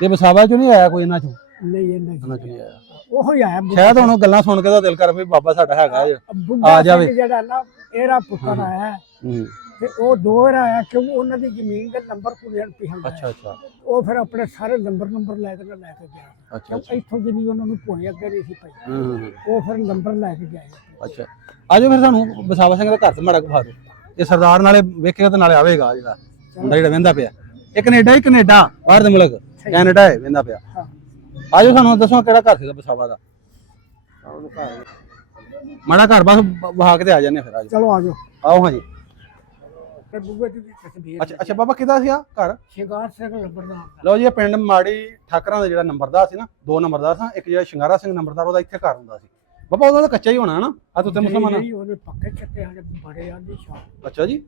ਤੇ ਵਸਾਵਾ ਚੋਂ ਨਹੀਂ ਆਇਆ ਕੋਈ ਇਹਨਾਂ ਚੋਂ ਨਹੀਂ ਇਹ ਨਹੀਂ ਇਹਨਾਂ ਚੋਂ ਨਹੀਂ ਆਇਆ ਉਹ ਹੀ ਆਇਆ ਸ਼ਾਇਦ ਹੁਣ ਗੱਲਾਂ ਸੁਣ ਕੇ ਤਾਂ ਦਿਲ ਕਰ ਵੀ ਬਾਬਾ ਸਾਡਾ ਹੈਗਾ ਆ ਬੁੱਢਾ ਜਾਵੇ। ਸਿੰਘ ਜਿਹੜਾ ਨਾ ਇਹਦਾ ਪੁੱਤਰ ਆਇਆ ਹੂੰ ਤੇ ਉਹ 2 ਵਾਰ ਆਇਆ ਕਿਉਂਕਿ ਉਹਨਾਂ ਦੀ ਜ਼ਮੀਨ ਦੇ ਨੰਬਰ ਪੂਰੇ ਪਿਛਲ ਅੱਛਾ ਅੱਛਾ ਉਹ ਫਿਰ ਆਪਣੇ ਸਾਰੇ ਨੰਬਰ ਲੈ ਕੇ ਗਿਆ ਅੱਛਾ ਅੱਛਾ ਇੱਥੋਂ ਜਿੰਨੀ ਉਹਨਾਂ ਨੂੰ ਭੋਏ ਅੱਗੇ ਨਹੀਂ ਸੀ ਪਈ ਹੂੰ ਉਹ ਫਿਰ ਨੰਬਰ ਲੈ ਕੇ ਗਏ ਅੱਛਾ ਆਜੋ ਫਿਰ ਸਾਨੂੰ ਵਸਾਵਾ ਸਿੰਘ ਦੇ ਘਰ ਤੇ ਮਾੜਾ ਕੁ ਵਿਖਾ ਦਿਓ ਇਹ ਸਰਦਾਰ ਨਾਲੇ ਵੇਖੇਗਾ ਤੇ ਨਾਲੇ ਆਵੇਗਾ ਜਿਹੜਾ ਮੁੰਡਾ ਜਿਹੜਾ ਵਹਿੰਦਾ ਪਿਆ ਇਹ ਕੈਨੇਡਾ ਬਾਹਰ ਦੇ ਮੁਲਕ ਕੈਨੇਡਾ ਹੈ ਵਹਿੰਦਾ ਪਿਆ ਹਾਂ ਆਜੋ ਸਾਨੂੰ ਦੱਸੋ ਕਿਹੜਾ ਘਰ ਸੀਗਾ ਵਸਾਵਾ ਦਾ ਮਾੜਾ ਘਰ ਬਸ ਵਹਾ ਕੇ ਤੇ ਆ ਜਾਂਦੇ ਫਿਰ ਆਜੋ ਚਲੋ ਆਜੋ ਆਓ ਹਾਂ ਜੀ ਤੇ ਬੁੱਗੇ ਦੀ ਤਸਵੀਰ ਅੱਛਾ ਅੱਛਾ ਬਾਬਾ ਕਿਹਦਾ ਸੀ ਆ ਘਰ ਸ਼ਿੰਗਾਰ ਸਿੰਘ ਲੰਬੜਦਾਰ ਦਾ ਲਓ ਜੀ ਇਹ ਪਿੰਡ ਮਾੜੀ ਠਾਕਰਾਂ ਦਾ ਜਿਹੜਾ ਨੰਬਰਦਾਰ ਸੀ ਨਾ 2 ਨੰਬਰਦਾਰ ਸਨ ਇੱਕ ਜਿਹੜਾ ਸ਼ਿੰਗਾਰਾ ਸਿੰਘ ਨੰਬਰਦਾਰ ਉਹਦਾ ਇੱਥੇ ਘਰ ਹੁੰਦਾ ਸੀ ਬਾਬਾ ਉਹਦਾ ਤਾਂ ਕੱਚਾ ਹੀ ਹੋਣਾ ਨਾ ਆ ਤੇ ਉੱਤੇ ਮੁਸਲਮਾਨ ਨਹੀਂ ਉਹਦੇ ਪੱਕੇ ਚੱਤੇ ਹਲੇ ਬੜੇ ਆਂਦੀ ਸ਼ਾਨ ਅੱਛਾ ਜੀ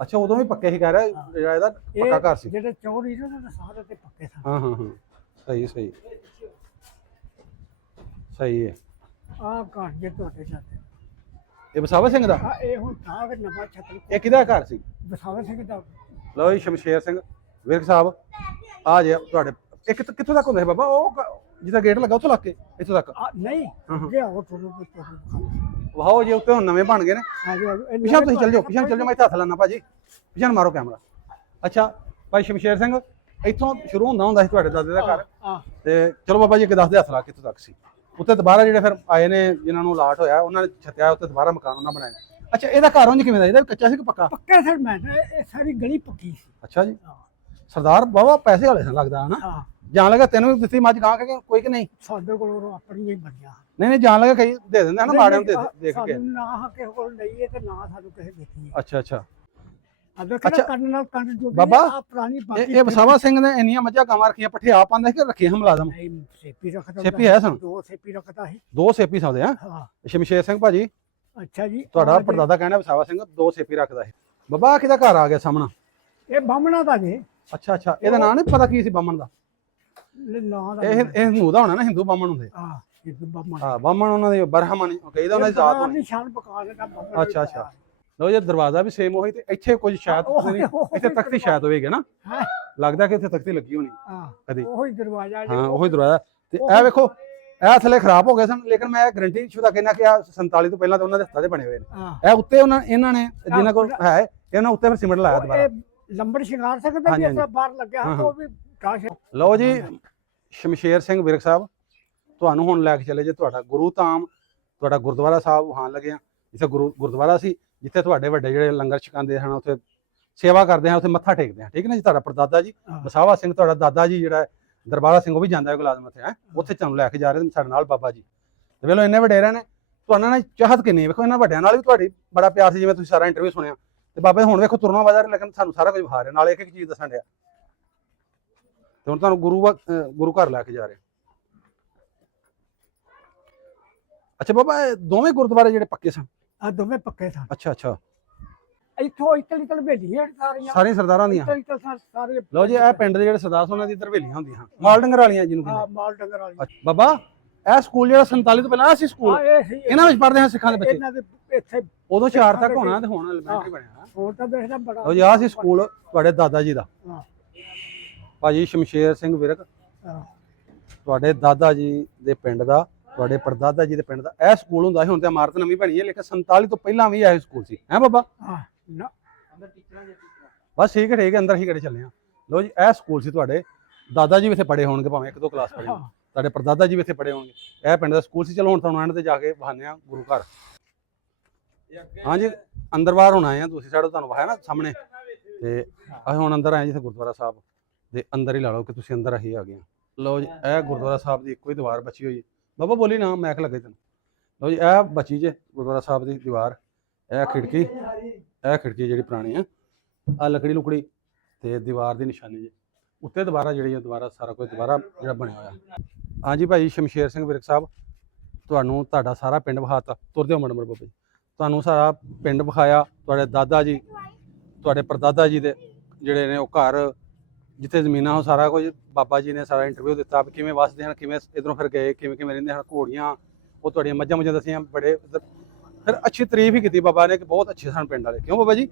ਅੱਛਾ ਉਦੋਂ ਵੀ ਪੱਕੇ ਹੀ ਕਹਿ ਰਿਹਾ ਜਿਹੜਾ ਇਹਦਾ ਪੱਕਾ ਘਰ ਸੀ ਜਿਹੜੇ ਚੌਰੀ ਨੇ ਉਹਨਾਂ ਸਾਰੇ ਤੇ ਪੱਕੇ ਸਨ ਹਾਂ ਹਾਂ ਹਾਂ ਸਹੀ ਸਹੀ ਸਹੀ ਹੈ ਆਹ ਘਰ ਜੇ ਤੁਹਾਡੇ ਜਾਂਦੇ ਇਹ ਵਸਾਵਾ ਸਿੰਘ ਦਾ ਆ ਇਹ ਹੁਣ ਤਾਂ ਕਿ ਨਵਾਂ ਛਤਰ ਇਹ ਕਿਹਦਾ ਘਰ ਸੀ ਵਸਾਵਾ ਸਿੰਘ ਦਾ ਲਓ ਜੀ ਸ਼ਮਸ਼ੇਰ ਸਿੰਘ ਵਿਰਕ ਸਾਹਿਬ ਆ ਜੇ ਤੁਹਾਡੇ ਇੱਕ ਕਿੱਥੋਂ ਤੱਕ ਹੁੰਦਾ ਹੈ ਬਾਬਾ ਉਹ ਜਿਹਦਾ ਗੇਟ ਲੱਗਾ ਉੱਥੋਂ ਲੱਗ ਕੇ ਇੱਥੋਂ ਤੱਕ ਨਹੀਂ ਅੱਗੇ ਆਓ ਤੁਹਾਨੂੰ ਵਾਓ ਜੇ ਉੱਤੇ ਹੁਣ ਨਵੇਂ ਬਣ ਗਏ ਨੇ ਆਜੋ ਪਿਛਾਂ ਤੁਸੀਂ ਚੱਲ ਜਾਓ ਪਿਛਾਂ ਚੱਲ ਜਾਓ ਮੈਂ ਇੱਥੇ ਹੱਥ ਲਾਣਾ ਭਾਜੀ ਪਿਛਾਂ ਮਾਰੋ ਕੈਮਰਾ ਅੱਛਾ ਭਾਈ ਸ਼ਮਸ਼ੇਰ ਸਿੰਘ ਇੱਥੋਂ ਸ਼ੁਰੂ ਹੁੰਦਾ ਸੀ ਤੁਹਾਡੇ ਦਾਦੇ ਦਾ ਘਰ ਤੇ ਚਲੋ ਬਾਬਾ ਜੀ ਇੱਕ ਦੱਸਦੇ ਹੱਥ ਲਾ ਕਿੱਥੋਂ ਤੱਕ ਸੀ ਉੱਤੇ ਦੁਬਾਰਾ ਜਿਹੜੇ ਫਿਰ ਆਏ ਨੇ ਜਿਨ੍ਹਾਂ ਨੂੰ ਅਲਾਟ ਹੋਇਆ ਉਹਨਾਂ ਨੇ ਛੱਤਿਆ ਉੱਤੇ ਦੁਬਾਰਾ ਮਕਾਨ ਉਹਨਾਂ ਬਣਾਇਆ ਅੱਛਾ ਇਹਦਾ ਘਰ ਉਂਝ ਕਿਵੇਂ ਦਾ ਇਹਦਾ ਕੱਚਾ ਸੀ ਕਿ ਪੱਕਾ ਪੱਕੇ ਸਰ ਮੈਂ ਇਹ ਸਾਰੀ ਗਲੀ ਪੱਕੀ ਸੀ ਅੱਛਾ ਜੀ ਸਰਦਾਰ ਬਾਬਾ ਪੈਸੇ ਵਾਲੇ ਸਨ ਲੱਗਦਾ ਹਨਾ ਹਾਂ ਜਾਣ ਲੱਗਾ ਤੈਨੂੰ ਵੀ ਦਿੱਤੀ ਮੱਝ ਗਾਂ ਕੇ ਕੋਈ ਕਿ ਨਹੀਂ ਸਾਡੇ ਕੋਲ ਆਪਣੀਆਂ ਹੀ ਬਣੀਆਂ ਨਹੀਂ ਜਾਣ ਲੱਗਾ ਕਈ ਦੇ ਦਿੰਦੇ ਹਨ ਮਾੜਿਆਂ ਨੂੰ ਦੇਖ ਕੇ ਸਾਨੂੰ ਨਾ ਕਿਸੇ ਕੋਲ ਨਹੀਂ ਹੈ ਤੇ ਨਾ ਸਾਨੂੰ ਕਿਸੇ ਦੇਖੀ ਅੱਛਾ ਅੱਛਾ ਅਬੇ ਕਿਹੜਾ ਕਰਨ ਨਾਲ ਕੰਨ ਜੋ ਬਾਬਾ, ਆ ਪੁਰਾਣੀ ਇਹ ਵਸਾਵਾ ਸਿੰਘ ਨੇ ਇੰਨੀਆਂ ਮੱਝਾਂ ਗਾਵਾਂ ਰੱਖੀਆਂ ਪੱਠੇ ਆਪ ਆਂਦਾ ਸੀ ਕਿ ਰੱਖੇ ਹਮ ਮੁਲਾਜ਼ਮ ਨਹੀਂ ਸੇਪੀ ਰੱਖਦਾ ਸੇਪੀ ਹੈ ਸਨ 2 ਸੇਪੀ ਰੱਖਦਾ ਸੀ 2 ਸੇਪੀ ਸੌਦੇ ਆ ਹਾਂ ਸ਼ਮਸ਼ੇਰ ਸਿੰਘ ਭਾਜੀ ਅੱਛਾ ਜੀ ਤੁਹਾਡਾ ਪਰਦਾਦਾ ਕਹਿੰਦਾ ਵਸਾਵਾ ਸਿੰਘ 2 ਸੇਪੀ ਰੱਖਦਾ ਸੀ ਬਾਬਾ ਆਹ ਕਿਹਦਾ ਘਰ ਆ ਗਿਆ ਸਾਹਮਣਾ ਇਹ ਬਾਹਮਣਾ ਦਾ ਜੇ ਅੱਛਾ ਅੱਛਾ ਇਹਦਾ ਨਾਂ ਨਹੀਂ ਪਤਾ ਕੀ ਸੀ ਬਾਹਮਣ ਦਾ ਨਾਂ ਦਾ ਇਹ ਹਿੰਦੂ ਦਾ ਹੋਣਾ ਨਾ ਹਿੰਦੂ ਬਾਹਮਣ ਹੁੰਦੇ ਹਾਂ ਇਹ ਬਾਹਮਣ ਹਾਂ ਬਾਹਮਣ ਉਹਨਾਂ ਦੇ ਬਰਹਮਨ ਕਹੀਦਾ ਉਹਨਾਂ ਦੀ ਜ਼ਾਤ ਹੋਣੀ ਨਿਸ਼ਾਨ ਪਕਾ ਲੈਦਾ ਬਾਹਮਣ ਅੱਛਾ ਅੱਛਾ ਲੋ ਇਹ ਦਰਵਾਜ਼ਾ ਵੀ ਸੇਮ ਉਹੀ ਤੇ ਇੱਥੇ ਕੁਝ ਸ਼ਾਇਦ ਇੱਥੇ ਤਖਤੀ ਸ਼ਾਇਦ ਹੋਵੇਗੀ ਨਾ ਲੱਗਦਾ ਕਿ ਇੱਥੇ ਤਖਤੀ ਲੱਗੀ ਹੋਣੀ ਹਾਂ ਕਦੀ ਉਹੀ ਦਰਵਾਜ਼ਾ ਹਾਂ ਉਹੀ ਦਰਵਾਜ਼ਾ ਤੇ ਇਹ ਵੇਖੋ ਇਹ ਥੱਲੇ ਖਰਾਬ ਹੋ ਗਏ ਸਨ ਲੇਕਿਨ ਮੈਂ ਗਰੰਟੀ ਸ਼ੁਦਾ ਕਹਿਣਾ ਕਿ ਆ 47 ਤੋਂ ਪਹਿਲਾਂ ਤਾਂ ਉਹਨਾਂ ਦੇ ਹੱਥਾਂ ਦੇ ਬਣੇ ਹੋਏ ਨੇ ਇਹ ਉੱਤੇ ਇਹਨਾਂ ਨੇ ਜਿਨ੍ਹਾਂ ਕੋਲ ਹੈ ਇਹਨਾਂ ਉੱਤੇ ਫਿਰ ਸਿਮਟ ਲਾਇਆ ਦੁਬਾਰਾ ਲੰਬੜ ਸ਼ਿੰਗਾਰ ਸਕਦਾ ਵੀ ਅਸਾਂ ਬਾਹਰ ਲੱਗਿਆ ਉਹ ਵੀ ਕਾਸ਼ ਲਓ ਜੀ ਸ਼ਮਸ਼ੇਰ ਸਿੰਘ ਵਿਰਕ ਸਾਹਿਬ ਤੁਹਾਨੂੰ ਹੁਣ ਲੈ ਕੇ ਚੱਲੇ ਜੇ ਤੁਹਾਡਾ ਗੁਰੂ ਧਾਮ ਤੁਹਾਡਾ ਗੁਰਦੁਆਰਾ ਸਾਹਿਬ ਵਹਾਣ ਲੱਗੇ ਆ ਜਿੱਥੇ ਗੁਰਦੁਆਰਾ ਸੀ ਜਿੱਥੇ ਤੁਹਾਡੇ ਵੱਡੇ ਜਿਹੜੇ ਲੰਗਰ ਛਕਾਉਂਦੇ ਹਨ ਉੱਥੇ ਸੇਵਾ ਕਰਦੇ ਆ ਉੱਥੇ ਮੱਥਾ ਟੇਕਦੇ ਆ ਠੀਕ ਹੈ ਨਾ ਜੀ ਤੁਹਾਡਾ ਪਰਦਾਦਾ ਜੀ ਵਸਾਵਾ ਸਿੰਘ ਤੁਹਾਡਾ ਦਾਦਾ ਜੀ ਜਿਹੜਾ ਦਰਬਾਰਾ ਸਿੰਘ ਉਹ ਵੀ ਜਾਂਦਾ ਹੈ ਗੁਲਾਜ਼ਮ ਉੱਥੇ ਉੱਥੇ ਤੁਹਾਨੂੰ ਲੈ ਕੇ ਜਾ ਰਹੇ ਨੇ ਸਾਡੇ ਨਾਲ ਬਾਬਾ ਜੀ ਤੇ ਵੇਲੋ ਇੰਨੇ ਵਡੇਰੇ ਨੇ ਤੁਹਾਨੂੰ ਨਾਲ ਚਾਹਤ ਕਿੰਨੀ ਵੇਖੋ ਇਹਨਾਂ ਵੱਡਿਆਂ ਨਾਲ ਵੀ ਤੁਹਾਡੀ ਬੜਾ ਪਿਆਰ ਸੀ ਜਿਵੇਂ ਤੁਸੀਂ ਸਾਰਾ ਇੰਟਰਵਿਊ ਸੁਣਿਆ ਤੇ ਬਾਬਾ ਹੁਣ ਵੇਖੋ ਤੁਰਨਾ ਬਾਜ਼ਾਰ ਲੇਕਿਨ ਸਾਨੂੰ ਸਾਰਾ ਕੁਝ ਵਿਖਾ ਰਹੇ ਨਾਲ ਇੱਕ ਇੱਕ ਚੀਜ਼ ਦੱਸਣ ਡਿਆ ਤੇ ਹੁਣ ਤੁਹਾਨੂੰ ਗੁਰੂ ਘਰ ਲੈ ਕੇ ਜਾ ਰਹੇ ਅੱਛਾ ਬਾਬਾ ਦੋਵੇਂ ਗੁਰਦੁਆਰੇ ਜਿਹੜੇ ਪੱਕੇ ਸਨ ਆ ਦੋਵੇਂ ਪੱਕੇ ਸਨ ਅੱਛਾ ਅੱਛਾ ਇੱਥੋਂ ਇਤਲੀ ਹਵੇਲੀਆਂ ਸਾਰੀਆਂ ਸਾਰੀਆਂ ਸਰਦਾਰਾਂ ਦੀਆਂ। ਇੱਥੇ ਸਾਰੇ ਲਓ ਜੀ ਇਹ ਪਿੰਡ ਦੇ ਜਿਹੜੇ ਸਰਦਾਰ ਉਹਨਾਂ ਦੀ ਇੱਧਰ ਹਵੇਲੀਆਂ ਹੁੰਦੀਆਂ ਮਾਲ ਡੰਗਰ ਵਾਲੀਆਂ ਜਿਹਨੂੰ ਕਹਿੰਦੇ। ਹਾਂ ਮਾਲ ਡੰਗਰ ਵਾਲੀ। ਅੱਛਾ, ਬਾਬਾ ਇਹ ਸਕੂਲ ਜਿਹੜਾ 47 ਤੋਂ ਪਹਿਲਾਂ ਸੀ ਸਕੂਲ, ਇਹਨਾਂ ਵਿੱਚ ਪੜ੍ਹਦੇ ਹਾਂ ਸਿੱਖਾਂ ਦੇ ਬੱਚੇ। ਇਹਨਾਂ ਦੇ ਇੱਥੇ ਉਦੋਂ 4 ਤੱਕ ਹੋਣਾ ਤੇ ਹੁਣ ਐਲੀਮੈਂਟਰੀ ਬਣਿਆ। ਹੋਰ ਤਾਂ ਦੇਖਦਾ ਬੜਾ। ਲਓ ਜੀ ਆਹ ਸੀ ਸਕੂਲ ਤੁਹਾਡੇ ਦਾਦਾ ਜੀ ਦਾ, ਹਾਂ ਭਾਜੀ ਸ਼ਮਸ਼ੇਰ ਸਿੰਘ ਵਿਰਕ, ਹਾਂ ਤੁਹਾਡੇ ਦਾਦਾ ਜੀ ਦੇ ਪਿੰਡ ਦਾ, ਤੁਹਾਡੇ ਪੜਦਾਦਾ ਜੀ ਦੇ ਪਿੰਡ ਦਾ ਇਹ ਸਕੂਲ ਹੁੰਦਾ ਸੀ। ਹੁਣ ਤੇ ਇਮਾਰਤ ਨਵੀਂ ਬਣੀ ਹੈ, ਲੇਕਿਨ 47 ਤੋਂ ਪਹਿਲਾਂ ਵੀ ਇਹ ਸਕੂਲ ਸੀ। ਹੈ ਬਾਬਾ? ਹਾਂ ਨਾ ਬਸ ਠੀਕ ਹੈ ਅੰਦਰ ਹੀ ਕਿਹੜੇ ਚੱਲੇ ਆ। ਲਓ ਜੀ ਇਹ ਸਕੂਲ ਸੀ ਤੁਹਾਡੇ ਦਾਦਾ ਜੀ ਵੀ ਇੱਥੇ ਪੜ੍ਹੇ ਹੋਣਗੇ, ਭਾਵੇਂ 1-2 ਕਲਾਸ ਪੜ੍ਹੇ ਹੋਣ। ਤੁਹਾਡੇ ਪੜਦਾਦਾ ਜੀ ਵੀ ਇੱਥੇ ਪੜ੍ਹੇ ਹੋਣਗੇ। ਇਹ ਪਿੰਡ ਦਾ ਸਕੂਲ ਸੀ। ਚਲੋ ਹੁਣ ਤੁਹਾਨੂੰ ਐਂਡ ਤੇ ਜਾ ਕੇ ਬਹਾਨੇ ਆ ਗੁਰੂ ਘਰ। ਹਾਂਜੀ ਅੰਦਰ ਬਾਹਰ ਹੁਣ ਆਏ ਆ, ਦੂਸਰੀ ਸਾਈਡ ਤੁਹਾਨੂੰ ਵਿਖਾਇਆ ਨਾ ਸਾਹਮਣੇ, ਤੇ ਅਸੀਂ ਹੁਣ ਅੰਦਰ ਆਏ ਜਿੱਥੇ ਗੁਰਦੁਆਰਾ ਸਾਹਿਬ ਦੇ ਅੰਦਰ ਹੀ ਲਾ ਲਓ ਕਿ ਤੁਸੀਂ ਅੰਦਰ ਅਸੀਂ ਆ ਗਏ। ਲਓ ਜੀ ਇਹ ਗੁਰਦੁਆਰਾ ਸਾਹਿਬ ਦੀ ਇੱਕੋ ਹੀ ਦੀਵਾਰ ਬਚੀ ਹੋਈ ਹੈ। ਬਾਬਾ ਬੋਲੀ ਨਾ ਮੈਕ ਲੱਗੇ ਤੈਨੂੰ। ਲਓ ਜੀ ਇਹ ਬਚੀ ਜੇ ਗੁਰਦੁਆਰਾ ਸਾਹਿਬ ਦੀ ਦੀਵਾਰ, ਇਹ ਖਿੜਕੀ ਜਿਹੜੀ ਪੁਰਾਣੀ ਆ, ਆ ਲੱਕੜੀ ਲੁਕੜੀ ਤੇ ਦੀਵਾਰ ਦੀ ਨਿਸ਼ਾਨੀ ਜੀ ਉੱਤੇ ਦੁਬਾਰਾ ਜਿਹੜੀ ਹੈ ਦੁਬਾਰਾ ਸਾਰਾ ਕੁਝ ਦੁਬਾਰਾ ਜਿਹੜਾ ਬਣਿਆ ਹੋਇਆ। ਹਾਂਜੀ ਭਾਈ ਸ਼ਮਸ਼ੇਰ ਸਿੰਘ ਵਿਰਕ ਸਾਹਿਬ, ਤੁਹਾਨੂੰ ਤੁਹਾਡਾ ਸਾਰਾ ਪਿੰਡ ਵਿਖਾਤਾ। ਤੁਰਦੇ ਹੋ ਮੜਮੜ ਬਾਬਾ ਜੀ, ਤੁਹਾਨੂੰ ਸਾਰਾ ਪਿੰਡ ਵਿਖਾਇਆ। ਤੁਹਾਡੇ ਦਾਦਾ ਜੀ ਤੁਹਾਡੇ ਪਰਦਾਦਾ ਜੀ ਦੇ ਜਿਹੜੇ ਨੇ ਉਹ ਘਰ ਜਿੱਥੇ ਜ਼ਮੀਨਾਂ ਉਹ ਸਾਰਾ ਕੁਝ ਬਾਬਾ ਜੀ ਨੇ ਸਾਰਾ ਇੰਟਰਵਿਊ ਦਿੱਤਾ ਵੀ ਕਿਵੇਂ ਵਸਦੇ ਹਨ, ਕਿਵੇਂ ਇੱਧਰੋਂ ਫਿਰ ਗਏ, ਕਿਵੇਂ ਰਹਿੰਦੇ ਹਨ, ਘੋੜੀਆਂ ਉਹ ਤੁਹਾਡੀਆਂ ਮੱਝਾਂ ਦੱਸੀਆਂ। ਬੜੇ ਫਿਰ ਅੱਛੀ ਤਾਰੀਫ ਹੀ ਕੀਤੀ ਬਾਬਾ ਨੇ ਕਿ ਬਹੁਤ ਅੱਛੇ ਸਨ ਪਿੰਡ ਵਾਲੇ। ਕਿਉਂ ਬਾਬਾ ਜੀ?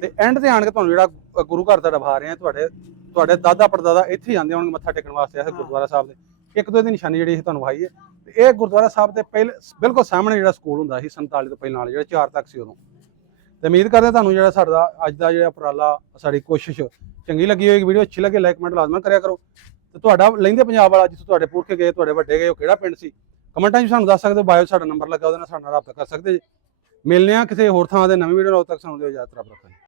ਤੇ ਐਂਡ ਤੇ ਆਣ ਕੇ ਤੁਹਾਨੂੰ ਜਿਹੜਾ ਗੁਰੂ ਘਰ ਦਾ ਵਿਖਾ ਰਹੇ ਆ, ਤੁਹਾਡੇ ਦਾਦਾ ਪੜਦਾਦਾ ਇੱਥੇ ਹੀ ਆਉਂਦੇ ਹੋਣਗੇ ਮੱਥਾ ਟੇਕਣ ਵਾਸਤੇ ਇਸ ਗੁਰਦੁਆਰਾ ਸਾਹਿਬ ਦੇ। ਇੱਕ ਦੋ ਦੀ ਨਿਸ਼ਾਨੀ ਜਿਹੜੀ ਤੁਹਾਨੂੰ ਵਿਖਾਈ ਹੈ। ਤੇ ਇਹ ਗੁਰਦੁਆਰਾ ਸਾਹਿਬ ਦੇ ਪਹਿਲੇ ਬਿਲਕੁਲ ਸਾਹਮਣੇ ਜਿਹੜਾ ਸਕੂਲ ਹੁੰਦਾ ਸੀ 47 ਤੋਂ ਪਹਿਲਾਂ ਵਾਲੇ ਜਿਹੜੇ 4 ਤੱਕ ਸੀ ਉਦੋਂ। ਤੇ ਉਮੀਦ ਕਰਦੇ ਤੁਹਾਨੂੰ ਜਿਹੜਾ ਸਾਡਾ ਅੱਜ ਦਾ ਜਿਹੜਾ ਉਪਰਾਲਾ, ਸਾਡੀ ਕੋਸ਼ਿਸ਼ ਚੰਗੀ ਲੱਗੀ ਹੋਏਗੀ। ਵੀਡੀਓ ਅੱਛੀ ਲੱਗੇ ਲਾਈਕ ਕਮੈਂਟ ਲਾਜ਼ਮੀ ਕਰਿਆ ਕਰੋ। ਤੇ ਤੁਹਾਡਾ ਲਹਿੰਦੇ ਪੰਜਾਬ ਵਾਲਾ ਜਿੱਥੋਂ ਤੁਹਾਡੇ ਪੁਰਖ ਗਏ, ਤੁਹਾਡੇ ਵੱਡੇ ਗਏ, ਉਹ ਕਿਹੜਾ ਪਿੰਡ ਸੀ ਕਮੈਂਟਾਂ 'ਚ ਸਾਨੂੰ ਦੱਸ ਸਕਦੇ ਹੋ। ਬਾਇਓ ਸਾਡਾ ਨੰਬਰ ਲੱਗਾ, ਉਹਦੇ ਨਾਲ ਸਾਡੇ ਨਾਲ ਰਾਬਤਾ ਕਰ ਸਕਦੇ ਜੀ। ਮਿਲਨੇ ਆ ਕਿਸੇ ਹੋਰ ਥਾਂ ਦੇ ਨਵੀਂ ਵੀਡੀਓ ਨਾਲ। ਉਦੋਂ ਤੱਕ ਸਾਨੂੰ ਦਿਓ ਇਜਾਜ਼ਤ। ਰੱਬ ਰੱਖਾ।